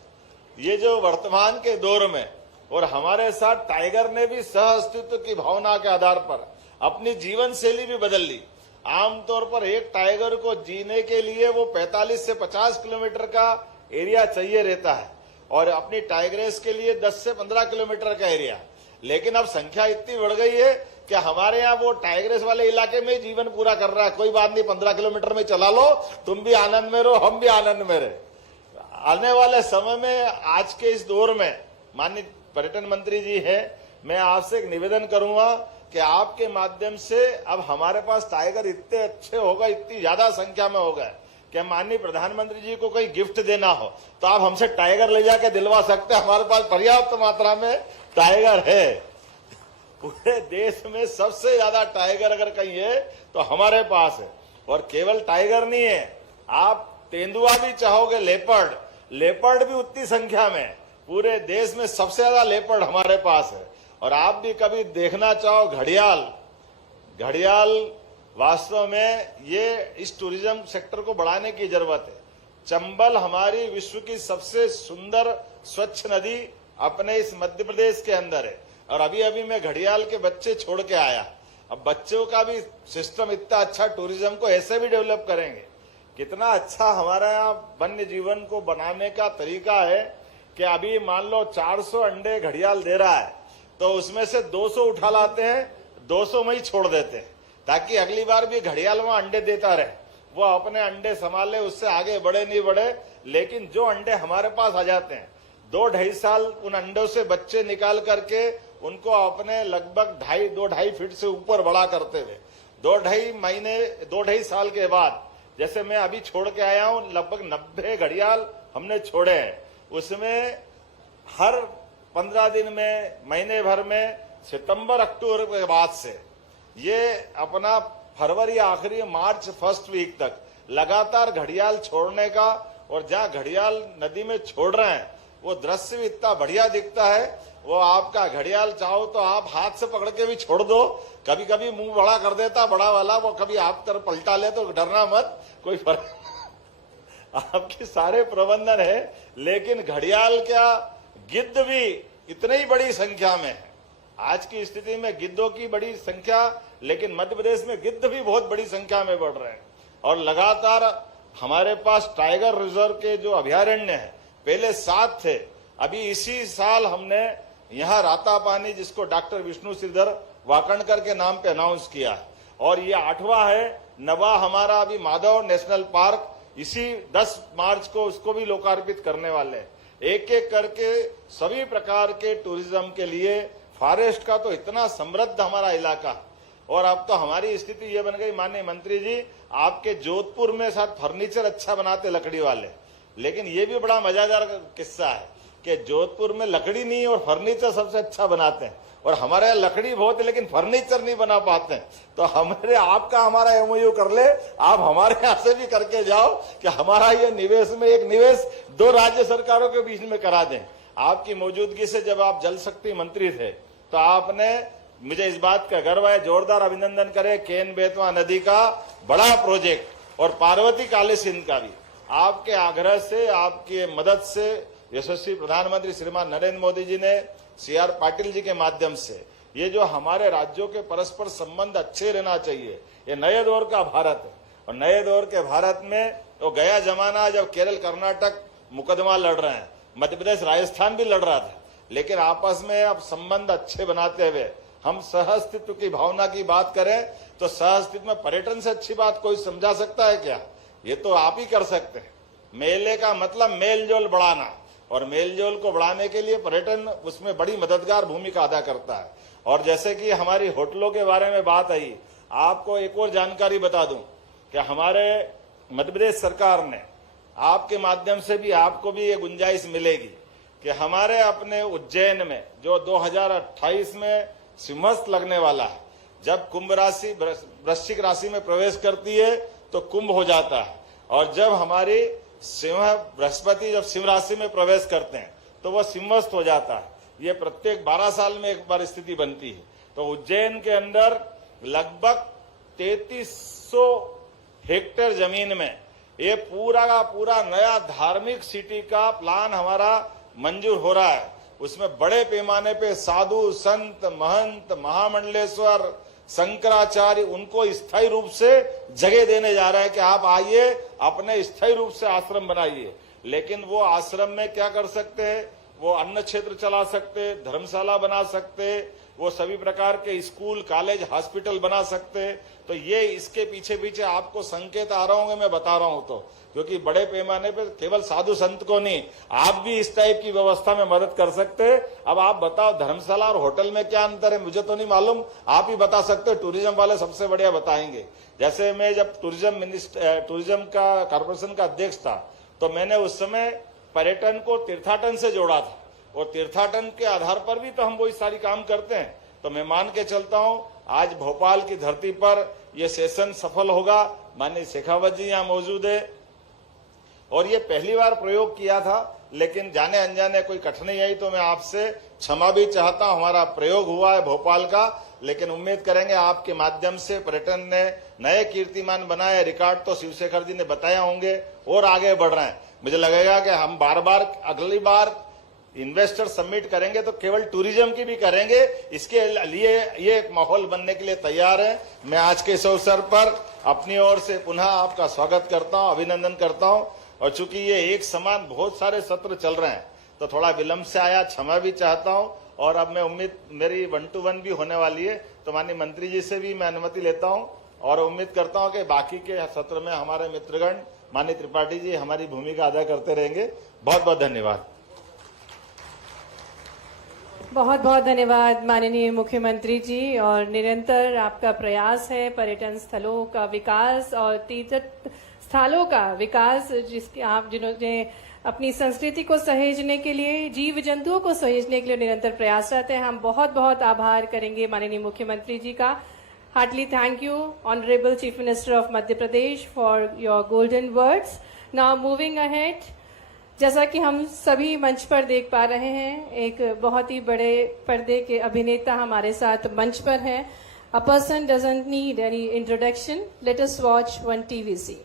ये जो वर्तमान के दौर में, और हमारे साथ टाइगर ने भी सह अस्तित्व की भावना के आधार पर अपनी जीवन शैली भी बदल ली। आमतौर पर एक टाइगर को जीने के लिए वो 45 से 50 किलोमीटर का एरिया चाहिए रहता है और अपनी टाइग्रेस के लिए 10 से 15 किलोमीटर का एरिया। लेकिन अब संख्या इतनी बढ़ गई है कि हमारे यहाँ वो टाइग्रेस वाले इलाके में जीवन पूरा कर रहा है। कोई बात नहीं, 15 किलोमीटर में चला लो, तुम भी आनंद में रहो, हम भी आनंद में रहे। आने वाले समय में, आज के इस दौर में माननीय पर्यटन मंत्री जी हैं, मैं आपसे एक निवेदन करूंगा कि आपके माध्यम से अब हमारे पास टाइगर इतने अच्छे हो गए, इतनी ज्यादा संख्या में हो गए कि माननीय प्रधानमंत्री जी को कोई गिफ्ट देना हो तो आप हमसे टाइगर ले जाके दिलवा सकते हैं। हमारे पास पर्याप्त मात्रा में टाइगर है। पूरे देश में सबसे ज्यादा टाइगर अगर कहीं है तो हमारे पास है। और केवल टाइगर नहीं है, आप तेंदुआ भी चाहोगे, लेपर्ड भी उतनी संख्या में, पूरे देश में सबसे ज्यादा लेपर्ड हमारे पास है। और आप भी कभी देखना चाहो घड़ियाल, वास्तव में ये इस टूरिज्म सेक्टर को बढ़ाने की जरूरत है। चंबल हमारी विश्व की सबसे सुंदर स्वच्छ नदी अपने इस मध्य प्रदेश के अंदर है। और अभी मैं घड़ियाल के बच्चे छोड़ के आया। अब बच्चों का भी सिस्टम इतना अच्छा, टूरिज्म को ऐसे भी डेवलप करेंगे कितना अच्छा हमारा यहाँ वन्य जीवन को बनाने का तरीका है कि अभी मान लो 400 अंडे घड़ियाल दे रहा है तो उसमें से 200 उठा लाते हैं, 200 में ही छोड़ देते हैं ताकि अगली बार भी घड़ियाल वहां अंडे देता रहे, वो अपने अंडे संभाले, उससे आगे बढ़े नहीं बढ़े। लेकिन जो अंडे हमारे पास आ जाते हैं 2-2.5 साल उन अंडों से बच्चे निकाल करके उनको अपने लगभग 2.5 फीट से ऊपर बड़ा करते हुए 2.5 साल के बाद, जैसे मैं अभी छोड़ के आया हूं, लगभग 90 घड़ियाल हमने छोड़े हैं। उसमें हर 15 दिन में, महीने भर में, सितंबर अक्टूबर के बाद से ये अपना फरवरी आखिरी मार्च फर्स्ट वीक तक लगातार घड़ियाल छोड़ने का, और जहां घड़ियाल नदी में छोड़ रहे हैं वो दृश्य भी इतना बढ़िया दिखता है। वो आपका घड़ियाल चाहो तो आप हाथ से पकड़ के भी छोड़ दो, कभी कभी मुंह बड़ा कर देता बड़ा वाला, वो कभी आप तरफ पलटा ले तो डरना मत, कोई फर्क आपके सारे प्रबंधन है। लेकिन घड़ियाल क्या, गिद्ध भी इतनी ही बड़ी संख्या में है। आज की स्थिति में गिद्धों की बड़ी संख्या, लेकिन मध्य प्रदेश में गिद्ध भी बहुत बड़ी संख्या में बढ़ रहे हैं। और लगातार हमारे पास टाइगर रिजर्व के जो अभयारण्य है, पहले 7 थे, अभी इसी साल हमने यहाँ रातापानी, जिसको डॉक्टर विष्णु श्रीधर वाकणकर के नाम पे अनाउंस किया है, और ये 8वां है। नवा हमारा अभी माधव नेशनल पार्क इसी 10 मार्च को उसको भी लोकार्पित करने वाले हैं। एक एक करके सभी प्रकार के टूरिज्म के लिए फॉरेस्ट का तो इतना समृद्ध हमारा इलाका। और अब तो हमारी स्थिति ये बन गई, माननीय मंत्री जी, आपके जोधपुर में साथ फर्नीचर अच्छा बनाते लकड़ी वाले, लेकिन ये भी बड़ा मजेदार किस्सा है कि जोधपुर में लकड़ी नहीं और फर्नीचर सबसे अच्छा बनाते हैं, और हमारे यहाँ लकड़ी बहुत है लेकिन फर्नीचर नहीं बना पाते हैं। तो हमारा एमओयू कर ले, आप हमारे यहाँ से भी करके जाओ कि हमारा ये निवेश में एक निवेश 2 राज्य सरकारों के बीच में करा दें। आपकी मौजूदगी से जब आप जल शक्ति मंत्री थे तो आपने, मुझे इस बात का गर्व है, जोरदार अभिनंदन करें, केन बेतवा नदी का बड़ा प्रोजेक्ट और पार्वती काली सिंध का भी आपके आग्रह से, आपकी मदद से यशस्वी प्रधानमंत्री श्रीमान नरेंद्र मोदी जी ने, CR पाटिल जी के माध्यम से, ये जो हमारे राज्यों के परस्पर संबंध अच्छे रहना चाहिए, ये नए दौर का भारत है। और नए दौर के भारत में तो गया जमाना जब केरल कर्नाटक मुकदमा लड़ रहे हैं, मध्य प्रदेश राजस्थान भी लड़ रहा था, लेकिन आपस में अब संबंध अच्छे बनाते हुए हम सहअस्तित्व की भावना की बात करें तो सहअस्तित्व में पर्यटन से अच्छी बात कोई समझा सकता है क्या? ये तो आप ही कर सकते हैं। मेले का मतलब मेलजोल बढ़ाना, और मेलजोल को बढ़ाने के लिए पर्यटन उसमें बड़ी मददगार भूमिका अदा करता है। और जैसे कि हमारी होटलों के बारे में बात आई, आपको एक और जानकारी बता दूं कि हमारे मध्य प्रदेश सरकार ने, आपके माध्यम से भी आपको भी ये गुंजाइश मिलेगी कि हमारे अपने उज्जैन में जो 2028 में सिंहस्थ लगने वाला है, जब कुंभ राशि वृश्चिक राशि में प्रवेश करती है तो कुंभ हो जाता है, और जब हमारी सिंह बृहस्पति जब सिंह राशि में प्रवेश करते हैं तो वह सिंहस्थ हो जाता है। ये प्रत्येक 12 साल में एक बार स्थिति बनती है। तो उज्जैन के अंदर लगभग 3300 हेक्टेयर जमीन में ये पूरा का पूरा नया धार्मिक सिटी का प्लान हमारा मंजूर हो रहा है। उसमें बड़े पैमाने पे साधु संत महंत महामंडलेश्वर शंकराचार्य उनको स्थायी रूप से जगह देने जा रहा है कि आप आइए, अपने स्थायी रूप से आश्रम बनाइए। लेकिन वो आश्रम में क्या कर सकते हैं, वो अन्न क्षेत्र चला सकते, धर्मशाला बना सकते, वो सभी प्रकार के स्कूल कॉलेज हॉस्पिटल बना सकते। तो ये इसके पीछे पीछे आपको संकेत आ रहा होंगे, मैं बता रहा हूं, तो क्योंकि बड़े पैमाने पर केवल साधु संत को नहीं, आप भी इस टाइप की व्यवस्था में मदद कर सकते हैं। अब आप बताओ धर्मशाला और होटल में क्या अंतर है, मुझे तो नहीं मालूम, आप ही बता सकते हो, टूरिज्म वाले सबसे बढ़िया बताएंगे। जैसे मैं जब टूरिज्म का कॉर्पोरेशन का अध्यक्ष था तो मैंने उस समय पर्यटन को तीर्थाटन से जोड़ा था, और तीर्थाटन के आधार पर भी तो हम वही सारी काम करते हैं। तो मैं मान के चलता हूं आज भोपाल की धरती पर यह सेशन सफल होगा। माननीय शेखावत जी यहाँ मौजूद है, और ये पहली बार प्रयोग किया था, लेकिन जाने अनजाने कोई कठिनाई आई तो मैं आपसे क्षमा भी चाहता हूं। हमारा प्रयोग हुआ है भोपाल का, लेकिन उम्मीद करेंगे आपके माध्यम से पर्यटन ने नए कीर्तिमान बनाए, रिकॉर्ड तो शिवशेखर जी ने बताया होंगे और आगे बढ़ रहे हैं। मुझे लगेगा कि हम बार बार अगली बार इन्वेस्टर समिट करेंगे तो केवल टूरिज्म की भी करेंगे, इसके लिए ये एक माहौल बनने के लिए तैयार है। मैं आज के इस अवसर पर अपनी ओर से पुनः आपका स्वागत करता हूं, अभिनंदन करता हूं। और चूंकि ये एक समान बहुत सारे सत्र चल रहे हैं तो थोड़ा विलंब से आया, क्षमा भी चाहता हूं। और अब मैं उम्मीद मेरी 1-to-1 भी होने वाली है, तो माननीय मंत्री जी से भी मैं अनुमति लेता हूं और उम्मीद करता हूं कि बाकी के सत्र में हमारे मित्रगण माननीय त्रिपाठी जी हमारी भूमिका अदा करते रहेंगे। बहुत बहुत धन्यवाद। बहुत बहुत धन्यवाद माननीय मुख्यमंत्री जी। और निरंतर आपका प्रयास है पर्यटन स्थलों का विकास और तीर्थ स्थलों का विकास, जिसके आप जिन्होंने अपनी संस्कृति को सहेजने के लिए, जीव जंतुओं को सहेजने के लिए निरंतर प्रयासरत है। हम बहुत बहुत आभार करेंगे माननीय मुख्यमंत्री जी का। Heartly thank you honourable chief minister of Madhya Pradesh for your golden words. Now moving ahead, जैसा कि हम सभी मंच पर देख पा रहे हैं, एक बहुत ही बड़े पर्दे के अभिनेता हमारे साथ मंच पर हैं। A person doesn't need any introduction, let us watch one TVC।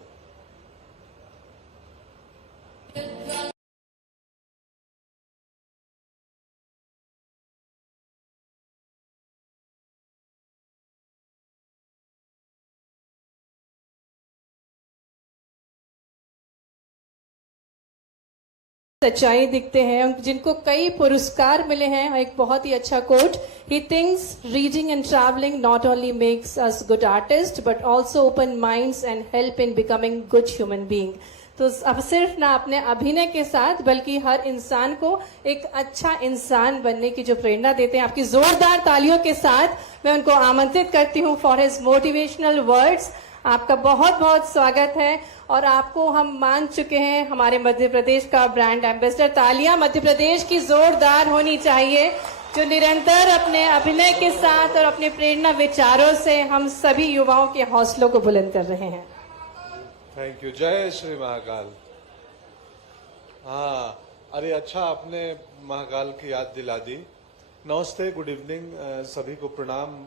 सच्चाई दिखते हैं, जिनको कई पुरस्कार मिले हैं। एक बहुत ही अच्छा quote, he thinks reading and travelling not only makes us good artist but also open minds and help in becoming good human being. तो अब सिर्फ ना अपने अभिनय के साथ बल्कि हर इंसान को एक अच्छा इंसान बनने की जो प्रेरणा देते हैं। आपकी जोरदार तालियों के साथ मैं उनको आमंत्रित करती हूँ फॉर हिज मोटिवेशनल वर्ड्स। आपका बहुत बहुत स्वागत है और आपको हम मान चुके हैं हमारे मध्य प्रदेश का ब्रांड एम्बेसडर। तालियां मध्य प्रदेश की जोरदार होनी चाहिए, जो निरंतर अपने अभिनय के साथ और अपने प्रेरणा विचारों से हम सभी युवाओं के हौसलों को बुलंद कर रहे हैं। Thank you. जय श्री महाकाल। हाँ, अरे अच्छा आपने महाकाल की याद दिला दी। नमस्ते, गुड इवनिंग, सभी को प्रणाम।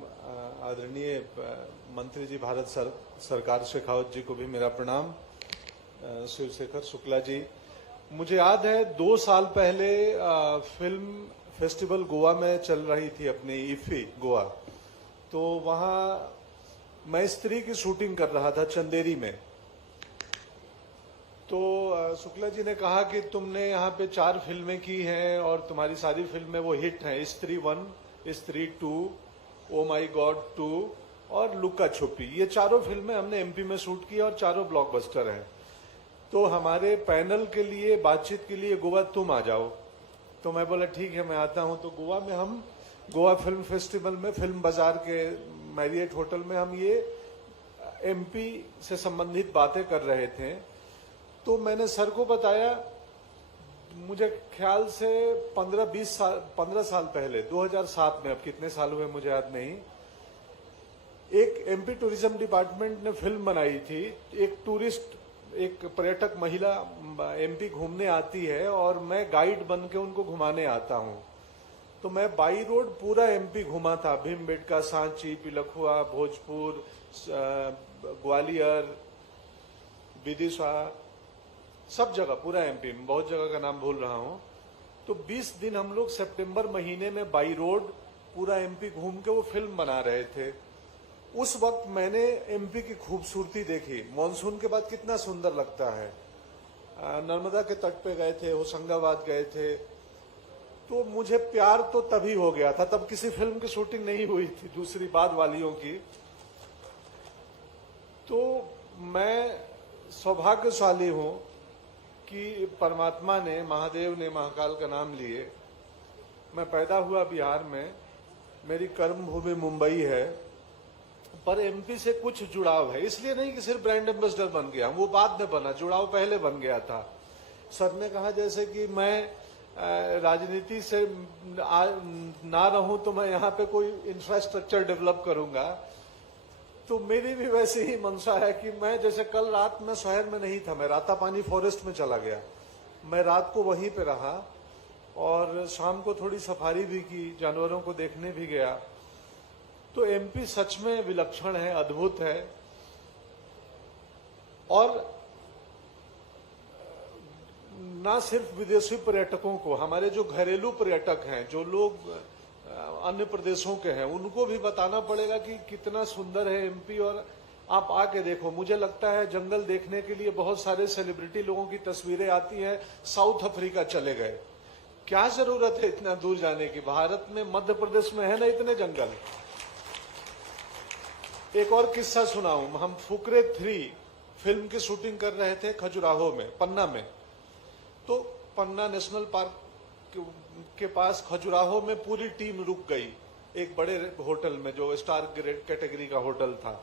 आदरणीय मंत्री जी भारत सरकार शेखावत जी को भी मेरा प्रणाम। शिवशेखर शुक्ला जी, मुझे याद है 2 साल पहले फिल्म फेस्टिवल गोवा में चल रही थी, अपनी इफी गोवा। तो वहां मैं स्त्री की शूटिंग कर रहा था चंदेरी में। तो शुक्ला जी ने कहा कि तुमने यहाँ पे 4 फिल्में की हैं और तुम्हारी सारी फिल्में वो हिट हैं, स्त्री 1, स्त्री 2, ओ माई गॉड 2 और लुक्का छुपी। ये 4 फिल्में हमने MP में शूट की और 4 ब्लॉकबस्टर हैं। तो हमारे पैनल के लिए बातचीत के लिए गोवा तुम आ जाओ। तो मैं बोला ठीक है मैं आता हूं। तो गोवा में हम गोवा फिल्म फेस्टिवल में फिल्म बाजार के मैरियट होटल में हम ये MP से संबंधित बातें कर रहे थे। तो मैंने सर को बताया, मुझे ख्याल से 15 साल पहले 2007 में, अब कितने साल हुए मुझे याद नहीं, एक MP टूरिज्म डिपार्टमेंट ने फिल्म बनाई थी। एक पर्यटक महिला MP घूमने आती है और मैं गाइड बन के उनको घुमाने आता हूं। तो मैं बाई रोड पूरा MP घुमा था, भीमबेटका, सांची, पिलखुआ, भोजपुर, ग्वालियर, विदिशा, सब जगह पूरा MP में, बहुत जगह का नाम भूल रहा हूं। तो 20 दिन हम लोग सितंबर महीने में बाई रोड पूरा MP घूम के वो फिल्म बना रहे थे। उस वक्त मैंने MP की खूबसूरती देखी। मॉनसून के बाद कितना सुंदर लगता है। नर्मदा के तट पे गए थे, होशंगाबाद गए थे। तो मुझे प्यार तो तभी हो गया था, तब किसी फिल्म की शूटिंग नहीं हुई थी, दूसरी बाद वालियों की। तो मैं सौभाग्यशाली हूं कि परमात्मा ने, महादेव ने महाकाल का नाम लिए। मैं पैदा हुआ बिहार में, मेरी कर्म भूमि मुंबई है, पर MP से कुछ जुड़ाव है। इसलिए नहीं कि सिर्फ ब्रांड एम्बेसडर बन गया, वो बाद में बना, जुड़ाव पहले बन गया था। सर ने कहा जैसे कि मैं राजनीति से ना रहूं तो मैं यहाँ पे कोई इंफ्रास्ट्रक्चर डेवलप करूंगा। तो मेरी भी वैसे ही मंशा है कि मैं, जैसे कल रात में शहर में नहीं था, मैं रातापानी फॉरेस्ट में चला गया। मैं रात को वहीं पे रहा और शाम को थोड़ी सफारी भी की, जानवरों को देखने भी गया। तो MP सच में विलक्षण है, अद्भुत है। और ना सिर्फ विदेशी पर्यटकों को, हमारे जो घरेलू पर्यटक हैं, जो लोग अन्य प्रदेशों के हैं, उनको भी बताना पड़ेगा कि कितना सुंदर है एमपी। और आप आके देखो, मुझे लगता है जंगल देखने के लिए बहुत सारे सेलिब्रिटी लोगों की तस्वीरें आती हैं, साउथ अफ्रीका चले गए। क्या जरूरत है इतना दूर जाने की? भारत में, मध्य प्रदेश में है ना इतने जंगल। एक और किस्सा सुनाऊं, हम फुकरे 3 फिल्म की शूटिंग कर रहे थे खजुराहो में, पन्ना में। तो पन्ना नेशनल पार्क के पास खजुराहो में पूरी टीम रुक गई एक बड़े होटल में, जो स्टार कैटेगरी का होटल था।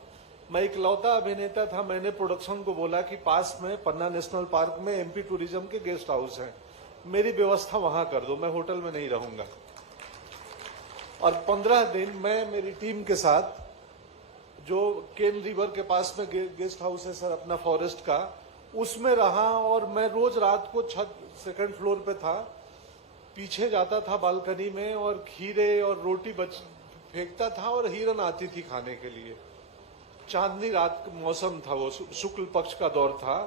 मैं इकलौता अभिनेता था। मैंने प्रोडक्शन को बोला कि पास में पन्ना नेशनल पार्क में एमपी टूरिज्म के गेस्ट हाउस हैं, मेरी व्यवस्था वहां कर दो, मैं होटल में नहीं रहूंगा। और 15 दिन मैं मेरी टीम के साथ, जो केन रिवर के पास में गेस्ट हाउस है सर अपना फॉरेस्ट का, उसमें रहा। और मैं रोज रात को छत 2nd फ्लोर पे था, पीछे जाता था बालकनी में और खीरे और रोटी फेंकता था और हिरन आती थी खाने के लिए। चांदनी रात का मौसम था, वो शुक्ल पक्ष का दौर था।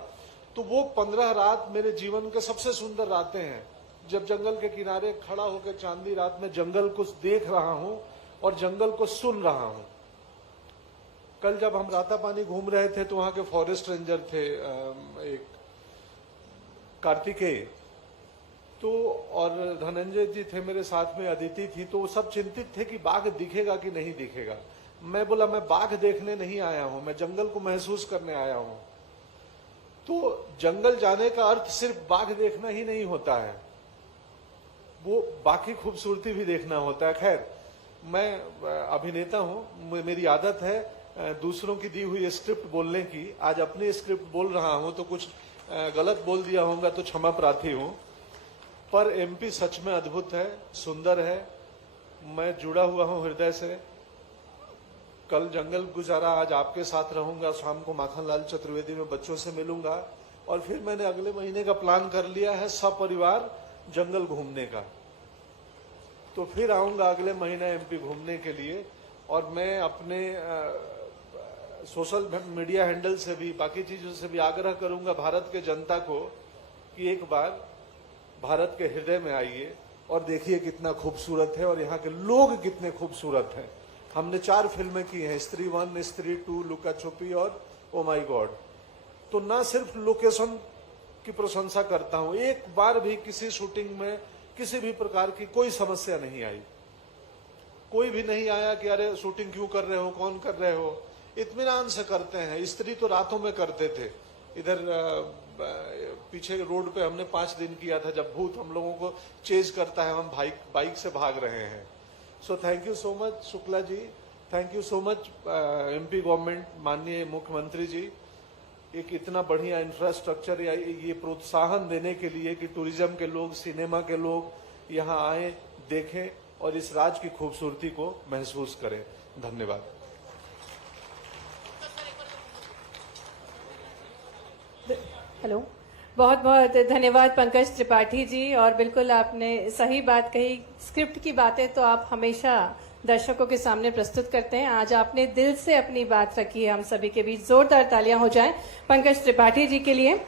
तो वो 15 रात मेरे जीवन के सबसे सुंदर रातें हैं, जब जंगल के किनारे खड़ा होकर चांदनी रात में जंगल को देख रहा हूं और जंगल को सुन रहा हूं। कल जब हम रातापानी घूम रहे थे तो वहां के फॉरेस्ट रेंजर थे एक कार्तिकेय, तो और धनंजय जी थे मेरे साथ में, अदिति थी। तो वो सब चिंतित थे कि बाघ दिखेगा कि नहीं दिखेगा। मैं बोला मैं बाघ देखने नहीं आया हूं, मैं जंगल को महसूस करने आया हूं। तो जंगल जाने का अर्थ सिर्फ बाघ देखना ही नहीं होता है, वो बाकी खूबसूरती भी देखना होता है। खैर, मैं अभिनेता हूं, मेरी आदत है दूसरों की दी हुई स्क्रिप्ट बोलने की। आज अपनी स्क्रिप्ट बोल रहा हूं तो कुछ गलत बोल दिया होगा तो क्षमा प्रार्थी हूं। पर एमपी सच में अद्भुत है, सुंदर है। मैं जुड़ा हुआ हूं हृदय से। कल जंगल गुजारा, आज आपके साथ रहूंगा, शाम को माखनलाल चतुर्वेदी में बच्चों से मिलूंगा। और फिर मैंने अगले महीने का प्लान कर लिया है सपरिवार जंगल घूमने का। तो फिर आऊंगा अगले महीने एमपी घूमने के लिए। और मैं अपने सोशल मीडिया हैंडल से भी, बाकी चीजों से भी आग्रह करूंगा भारत के जनता को कि एक बार भारत के हृदय में आइए और देखिए कितना खूबसूरत है और यहाँ के लोग कितने खूबसूरत हैं। हमने 4 फिल्में की हैं, स्त्री 1, स्त्री 2, लुका छुपी और ओ माई गॉड। तो ना सिर्फ लोकेशन की प्रशंसा करता हूं, एक बार भी किसी शूटिंग में किसी भी प्रकार की कोई समस्या नहीं आई। कोई भी नहीं आया कि अरे शूटिंग क्यों कर रहे हो, कौन कर रहे हो। इत्मीनान से करते हैं। स्त्री तो रातों में करते थे। इधर पीछे रोड पे हमने 5 दिन किया था, जब भूत हम लोगों को चेज करता है, हम बाइक से भाग रहे हैं। So thank you so much Shukla ji, thank you so much MP government, माननीय मुख्यमंत्री जी, एक इतना बढ़िया इंफ्रास्ट्रक्चर या ये प्रोत्साहन देने के लिए कि टूरिज्म के लोग, सिनेमा के लोग यहाँ आए, देखें और इस राज्य की खूबसूरती को महसूस करें। धन्यवाद। हेलो, बहुत बहुत धन्यवाद पंकज त्रिपाठी जी। और बिल्कुल आपने सही बात कही, स्क्रिप्ट की बातें तो आप हमेशा दर्शकों के सामने प्रस्तुत करते हैं। आज आपने दिल से अपनी बात रखी है। हम सभी के बीच जोरदार तालियां हो जाएं पंकज त्रिपाठी जी के लिए।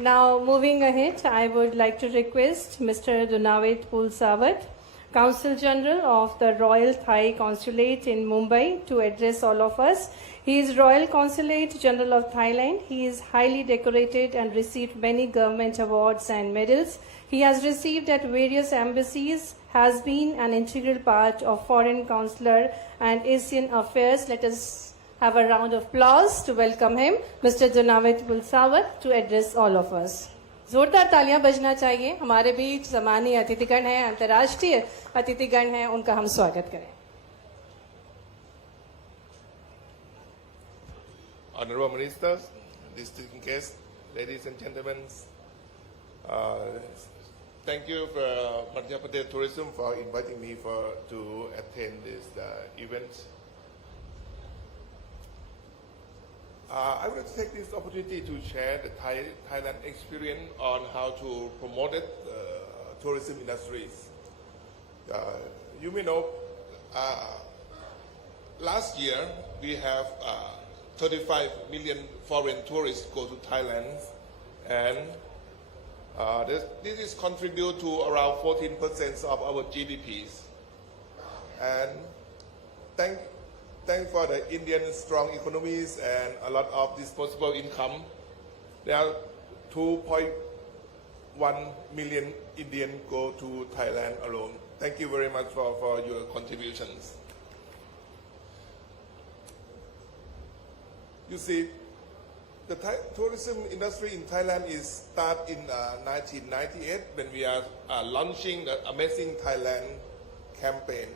Now moving ahead, I would like to request mister दुनावेत पुलसावत, Consul General of the Royal Thai Consulate in Mumbai, to address all of us. He is Royal Consulate General of Thailand. He is highly decorated and received many government awards and medals. He has received at various embassies, has been an integral part of Foreign Consular and Asian Affairs. Let us have a round of applause to welcome him, Mr. Dunavet Pulsawat, to address all of us. जोरदार तालियां बजना चाहिए। हमारे बीच सम्मानीय अतिथिगण हैं, अंतर्राष्ट्रीय अतिथिगण हैं, उनका हम स्वागत करें। Honorable Ministers, distinguished guests, ladies and gentlemen, thank you for Madhya Pradesh Tourism for inviting me to attend this event. I would like to take this opportunity to share the Thailand experience on how to promote tourism industries. You may know, last year we have 35 million foreign tourists go to Thailand, and This is contribute to around 14% of our GDPs. And thank for the Indian strong economies and a lot of disposable income. There are 2.1 million Indians go to Thailand alone. Thank you very much for your contributions. You see, the tourism industry in Thailand is start in 1998 when we are launching the Amazing Thailand campaign.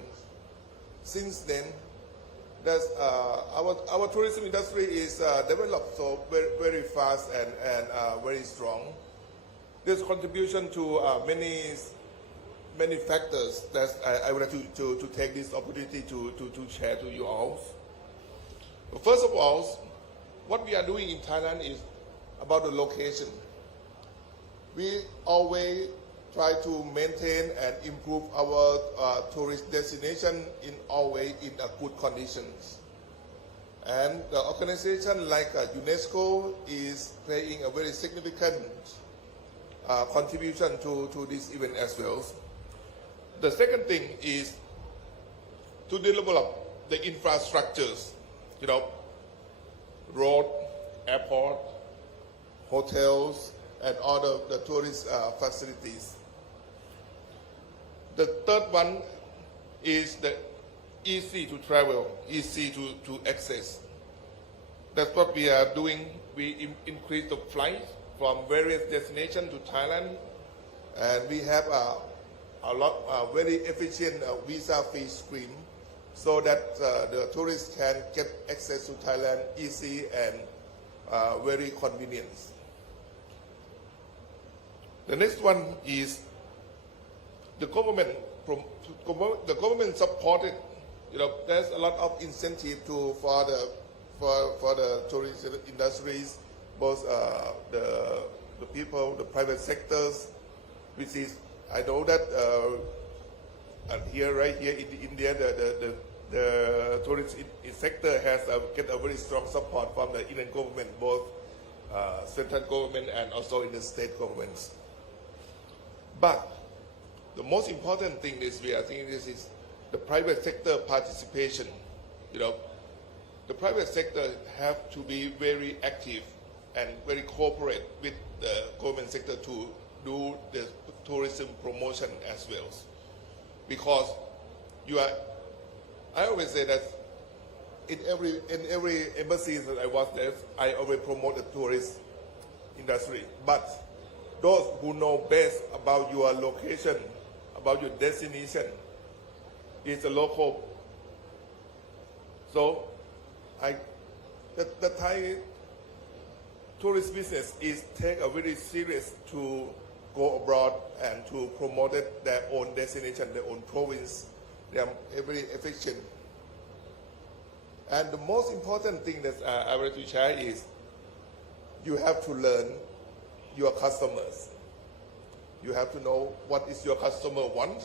Since then, our tourism industry is developed so very fast and very strong. There's contribution to many factors that I would like to take this opportunity to share to you all. First of all, what we are doing in Thailand is about the location. We always try to maintain and improve our tourist destination in always in a good conditions. And the organization like UNESCO is playing a very significant contribution to this event as well. The second thing is to develop the infrastructures, road, airport, hotels, and all the tourist facilities. The third one is the easy to travel, easy to access. That's what we are doing. We increase the flights from various destinations to Thailand, and we have a very efficient visa-free scheme so that the tourists can get access to Thailand easy and very convenient. The next one is the government. The government supported. There's a lot of incentive for the tourist industries, both the people, the private sectors, which is I know that right here in India, the tourist sector has get a very strong support from the Indian government, both central government and also in the state governments. But the most important thing is we are thinking this is the private sector participation. The private sector have to be very active and very cooperate with the government sector to do the tourism promotion as well. Because I always say that in every embassy that I was there, I always promote the tourist industry. But those who know best about your location, about your destination, is the local. So the Thai tourist business is take a very serious to go abroad and to promote their own destination, their own province. They are very efficient. And the most important thing that I would like to share is you have to learn your customers. You have to know what is your customer want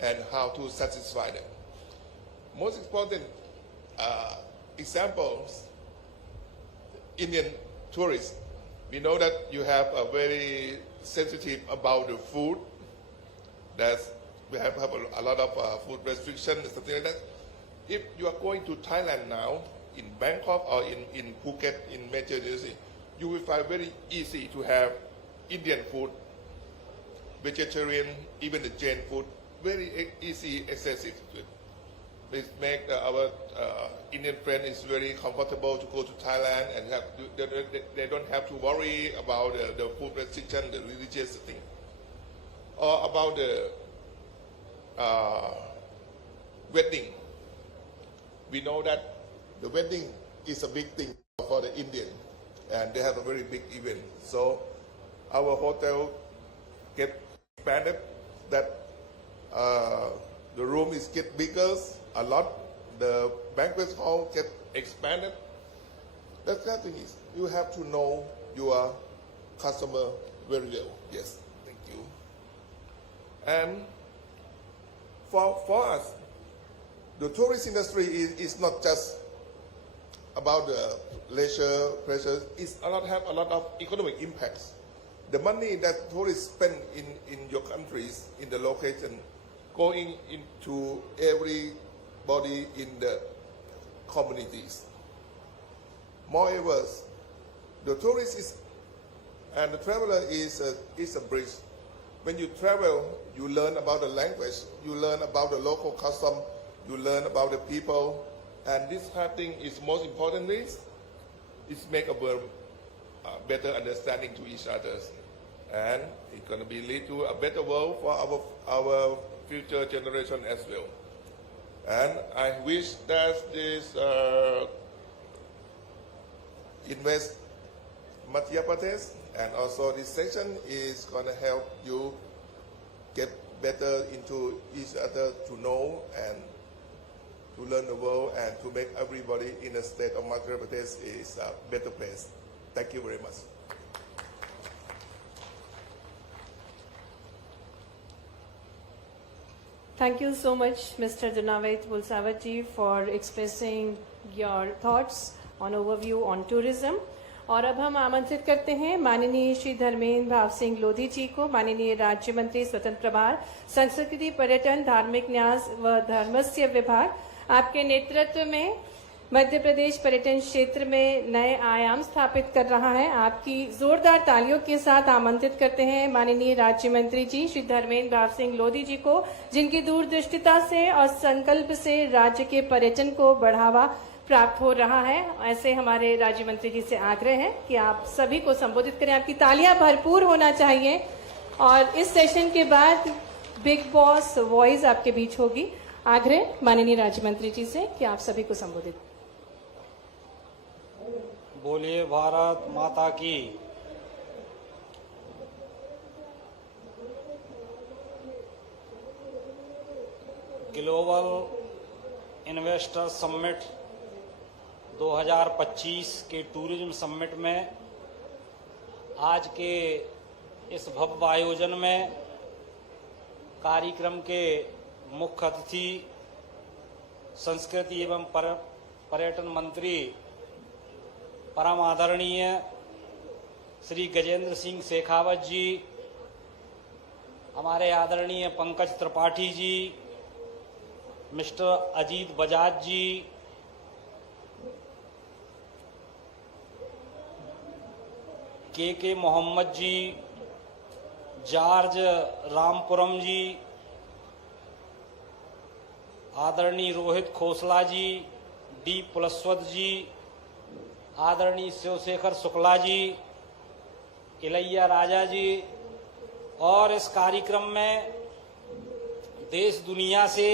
and how to satisfy them. Most important examples, Indian tourists. We know that you have a very sensitive about the food. We have a lot of food restrictions, something like that. If you are going to Thailand now, in Bangkok or in Phuket, in major city, you will find very easy to have Indian food, vegetarian, even the Jain food, very easy accessible to it. This make our Indian friend is very comfortable to go to Thailand and they don't have to worry about the food restriction, the religious thing, or about the wedding. We know that the wedding is a big thing for the Indian, and they have a very big event. So our hotel get expanded, that the room is get bigger a lot. The banquet hall get expanded. That thing is, you have to know your customer very well. Yes, thank you. And for us, the tourist industry is not just about the leisure pressures. It's have a lot of economic impacts. the money that tourists spend in your countries, in the location, going into everybody in the communities. Moreover, the tourist is and the traveler is a bridge. When you travel, you learn about the language, you learn about the local custom, you learn about the people, and this kind of thing is most importantly, it's make a better understanding to each other, and it's going to be lead to a better world for our future generation as well. And I wish that this Invest Madhya Pradesh and also this session is going to help you get better into each other, to know and to learn the world, and to make everybody in the state of Madhya Pradesh is a better place. Thank you very much. Thank you so much, Mr. Dunavait Bulsawat ji, for expressing your thoughts on overview on tourism. और अब हम आमंत्रित करते हैं माननीय श्री धर्मेंद्र भाव सिंह लोधी जी को, माननीय राज्य मंत्री स्वतंत्र प्रभार संस्कृति पर्यटन धार्मिक न्यास व धर्मस्य विभाग, आपके नेतृत्व में मध्य प्रदेश पर्यटन क्षेत्र में नए आयाम स्थापित कर रहा है। आपकी जोरदार तालियों के साथ आमंत्रित करते हैं माननीय राज्य मंत्री जी श्री धर्मेंद्र भाव सिंह लोधी जी को, जिनकी दूरदृष्टिता से और संकल्प से राज्य के पर्यटन को बढ़ावा प्राप्त हो रहा है। ऐसे हमारे राज्य मंत्री जी से आग्रह है कि आप सभी को संबोधित करें। आपकी तालियां भरपूर होना चाहिए। और इस सेशन के बाद बिग बॉस वॉइस आपके बीच होगी। आग्रह माननीय राज्य मंत्री जी से कि आप सभी को संबोधित। बोलिए भारत माता की। ग्लोबल इन्वेस्टर समिट 2025 के टूरिज्म समिट में आज के इस भव्य आयोजन में कार्यक्रम के मुख्य अतिथि संस्कृति एवं पर्यटन मंत्री परम आदरणीय श्री गजेंद्र सिंह शेखावत जी, हमारे आदरणीय पंकज त्रिपाठी जी, मिस्टर अजीत बजाज जी, के मोहम्मद जी, जॉर्ज रामपुरम जी, आदरणीय रोहित खोसला जी, डी पुलस्वत जी, आदरणीय शिवशेखर शुक्ला जी, इलैया राजा जी, और इस कार्यक्रम में देश दुनिया से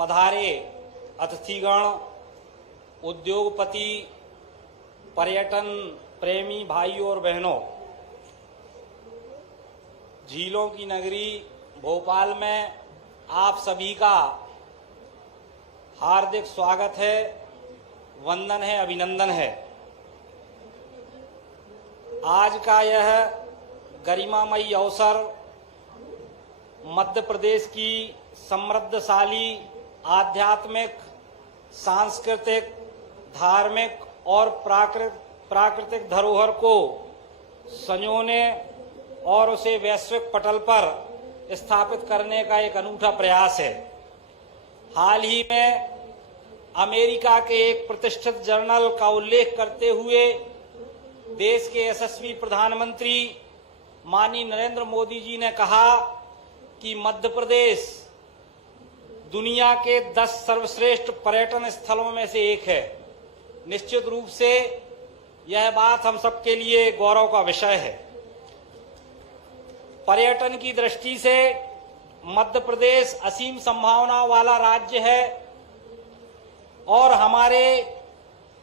पधारे अतिथिगण, उद्योगपति, पर्यटन प्रेमी भाइयों और बहनों, झीलों की नगरी भोपाल में आप सभी का हार्दिक स्वागत है, वंदन है, अभिनंदन है। आज का यह गरिमामयी अवसर मध्य प्रदेश की समृद्धशाली आध्यात्मिक, सांस्कृतिक, धार्मिक और प्राकृतिक धरोहर को संजोने और उसे वैश्विक पटल पर स्थापित करने का एक अनूठा प्रयास है। हाल ही में अमेरिका के एक प्रतिष्ठित जर्नल का उल्लेख करते हुए देश के यशस्वी प्रधानमंत्री माननीय नरेंद्र मोदी जी ने कहा कि मध्य प्रदेश दुनिया के 10 सर्वश्रेष्ठ पर्यटन स्थलों में से एक है। निश्चित रूप से यह बात हम सबके लिए गौरव का विषय है। पर्यटन की दृष्टि से मध्य प्रदेश असीम संभावनाओं वाला राज्य है और हमारे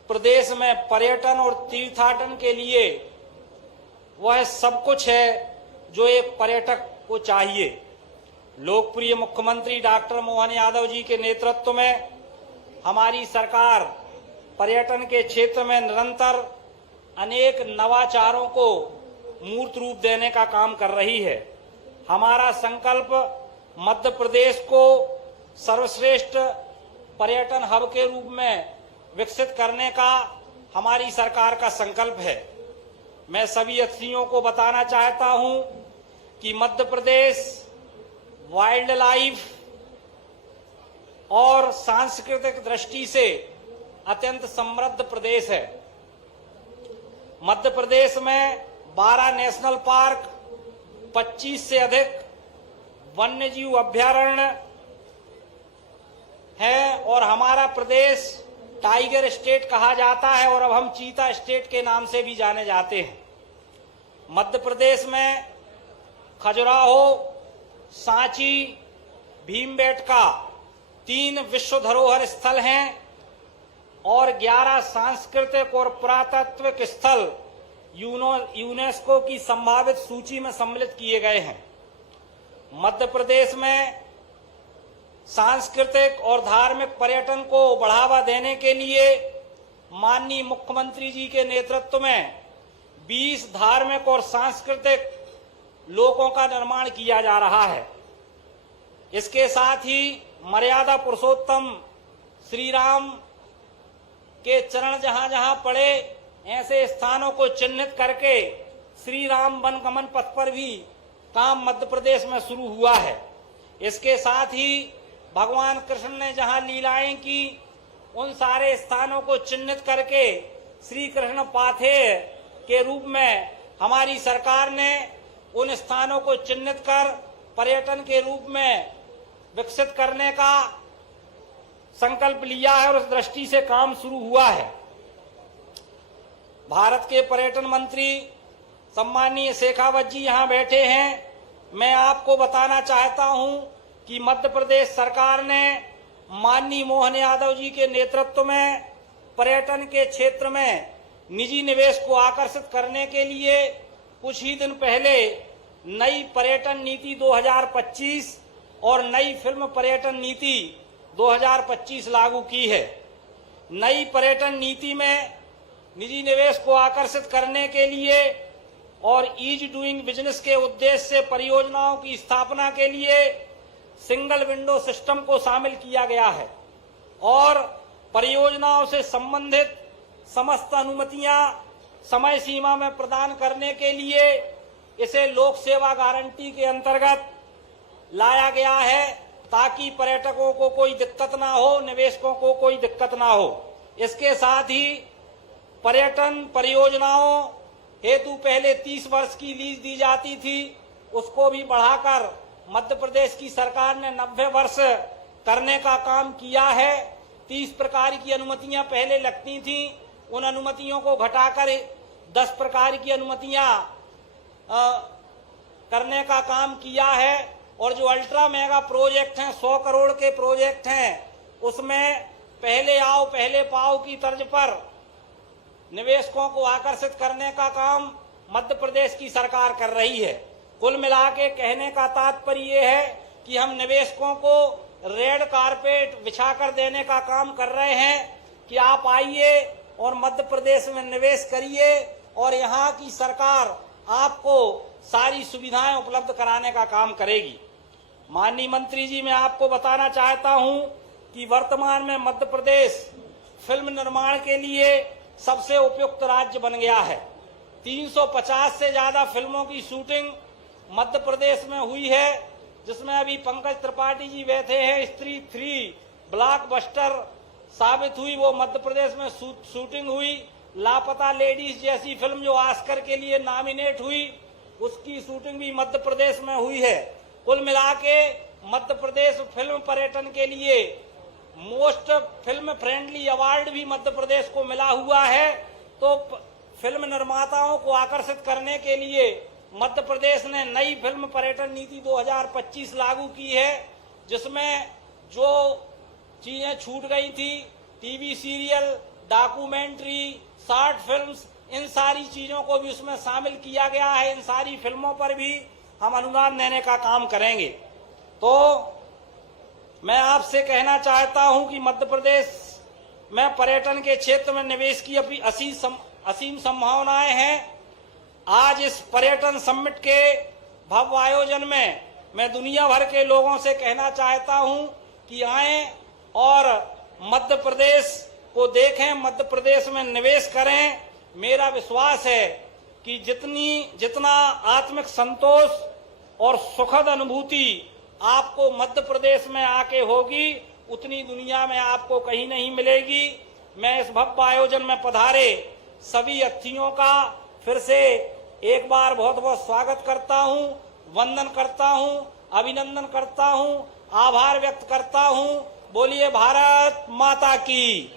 प्रदेश में पर्यटन और तीर्थाटन के लिए वह सब कुछ है जो एक पर्यटक को चाहिए। लोकप्रिय मुख्यमंत्री डॉक्टर मोहन यादव जी के नेतृत्व में हमारी सरकार पर्यटन के क्षेत्र में निरंतर अनेक नवाचारों को मूर्त रूप देने का काम कर रही है। हमारा संकल्प मध्य प्रदेश को सर्वश्रेष्ठ पर्यटन हब के रूप में विकसित करने का हमारी सरकार का संकल्प है। मैं सभी अतिथियों को बताना चाहता हूं कि मध्य प्रदेश वाइल्ड लाइफ और सांस्कृतिक दृष्टि से अत्यंत समृद्ध प्रदेश है। मध्य प्रदेश में 12 नेशनल पार्क, 25 से अधिक वन्यजीव अभयारण्य है और हमारा प्रदेश टाइगर स्टेट कहा जाता है और अब हम चीता स्टेट के नाम से भी जाने जाते हैं। मध्य प्रदेश में खजुराहो, सांची, भीमबेटका 3 विश्व धरोहर स्थल हैं और 11 सांस्कृतिक और पुरातात्विक स्थल यूनेस्को की संभावित सूची में सम्मिलित किए गए हैं। मध्य प्रदेश में सांस्कृतिक और धार्मिक पर्यटन को बढ़ावा देने के लिए माननीय मुख्यमंत्री जी के नेतृत्व में 20 धार्मिक और सांस्कृतिक लोकों का निर्माण किया जा रहा है। इसके साथ ही मर्यादा पुरुषोत्तम श्री राम के चरण जहां जहां पड़े ऐसे स्थानों को चिन्हित करके श्री राम वन गमन पथ पर भी काम मध्य प्रदेश में शुरू हुआ है। इसके साथ ही भगवान कृष्ण ने जहां लीलाएं की उन सारे स्थानों को चिन्हित करके श्री कृष्ण पाथेय के रूप में हमारी सरकार ने उन स्थानों को चिन्हित कर पर्यटन के रूप में विकसित करने का संकल्प लिया है और उस दृष्टि से काम शुरू हुआ है। भारत के पर्यटन मंत्री सम्माननीय शेखावत जी यहां बैठे हैं। मैं आपको बताना चाहता हूं कि मध्य प्रदेश सरकार ने माननीय मोहन यादव जी के नेतृत्व में पर्यटन के क्षेत्र में निजी निवेश को आकर्षित करने के लिए कुछ ही दिन पहले नई पर्यटन नीति 2025 और नई फिल्म पर्यटन नीति 2025 लागू की है। नई पर्यटन नीति में निजी निवेश को आकर्षित करने के लिए और ईज डूइंग बिजनेस के उद्देश्य से परियोजनाओं की स्थापना के लिए सिंगल विंडो सिस्टम को शामिल किया गया है और परियोजनाओं से संबंधित समस्त अनुमतियां समय सीमा में प्रदान करने के लिए इसे लोक सेवा गारंटी के अंतर्गत लाया गया है ताकि पर्यटकों को कोई दिक्कत ना हो, निवेशकों को कोई दिक्कत ना हो। इसके साथ ही पर्यटन परियोजनाओं हेतु पहले 30 वर्ष की लीज दी जाती थी, उसको भी बढ़ाकर मध्य प्रदेश की सरकार ने 90 वर्ष करने का काम किया है। 30 प्रकार की अनुमतियां पहले लगती थीं, उन अनुमतियों को घटाकर 10 प्रकार की अनुमतियां करने का काम किया है और जो अल्ट्रा मेगा प्रोजेक्ट हैं 100 करोड़ के प्रोजेक्ट हैं उसमें पहले आओ पहले पाओ की तर्ज पर निवेशकों को आकर्षित करने का काम मध्य प्रदेश की सरकार कर रही है। कुल मिला के कहने का तात्पर्य ये है कि हम निवेशकों को रेड कारपेट बिछाकर देने का काम कर रहे हैं कि आप आइए और मध्य प्रदेश में निवेश करिए और यहाँ की सरकार आपको सारी सुविधाएं उपलब्ध कराने का काम करेगी। माननीय मंत्री जी, मैं आपको बताना चाहता हूं कि वर्तमान में मध्य प्रदेश फिल्म निर्माण के लिए सबसे उपयुक्त राज्य बन गया है। 350 से ज्यादा फिल्मों की शूटिंग मध्य प्रदेश में हुई है, जिसमें अभी पंकज त्रिपाठी जी बैठे हैं। स्त्री 3 ब्लॉकबस्टर साबित हुई, वो मध्य प्रदेश में शूटिंग हुई। लापता लेडीज जैसी फिल्म जो ऑस्कर के लिए नॉमिनेट हुई, उसकी शूटिंग भी मध्य प्रदेश में हुई है। कुल मिला के मध्य प्रदेश फिल्म पर्यटन के लिए मोस्ट फिल्म फ्रेंडली अवार्ड भी मध्य प्रदेश को मिला हुआ है। तो फिल्म निर्माताओं को आकर्षित करने के लिए मध्य प्रदेश ने नई फिल्म पर्यटन नीति 2025 लागू की है, जिसमें जो चीजें छूट गई थी, TV serial, documentary, short films, इन सारी चीजों को भी उसमें शामिल किया गया है। इन सारी फिल्मों पर भी हम अनुदान देने का काम करेंगे। तो मैं आपसे कहना चाहता हूं कि मध्य प्रदेश में पर्यटन के क्षेत्र में निवेश की अभी असीम संभावनाएं हैं। आज इस पर्यटन समिट के भव्य आयोजन में मैं दुनिया भर के लोगों से कहना चाहता हूं कि आएं और मध्य प्रदेश को देखें, मध्य प्रदेश में निवेश करें। मेरा विश्वास है कि जितना आत्मिक संतोष और सुखद अनुभूति आपको मध्य प्रदेश में आके होगी, उतनी दुनिया में आपको कहीं नहीं मिलेगी। मैं इस भव्य आयोजन में पधारे सभी अतिथियों का फिर से एक बार बहुत बहुत स्वागत करता हूं, वंदन करता हूं, अभिनंदन करता हूं, आभार व्यक्त करता हूं। बोलिए भारत माता की।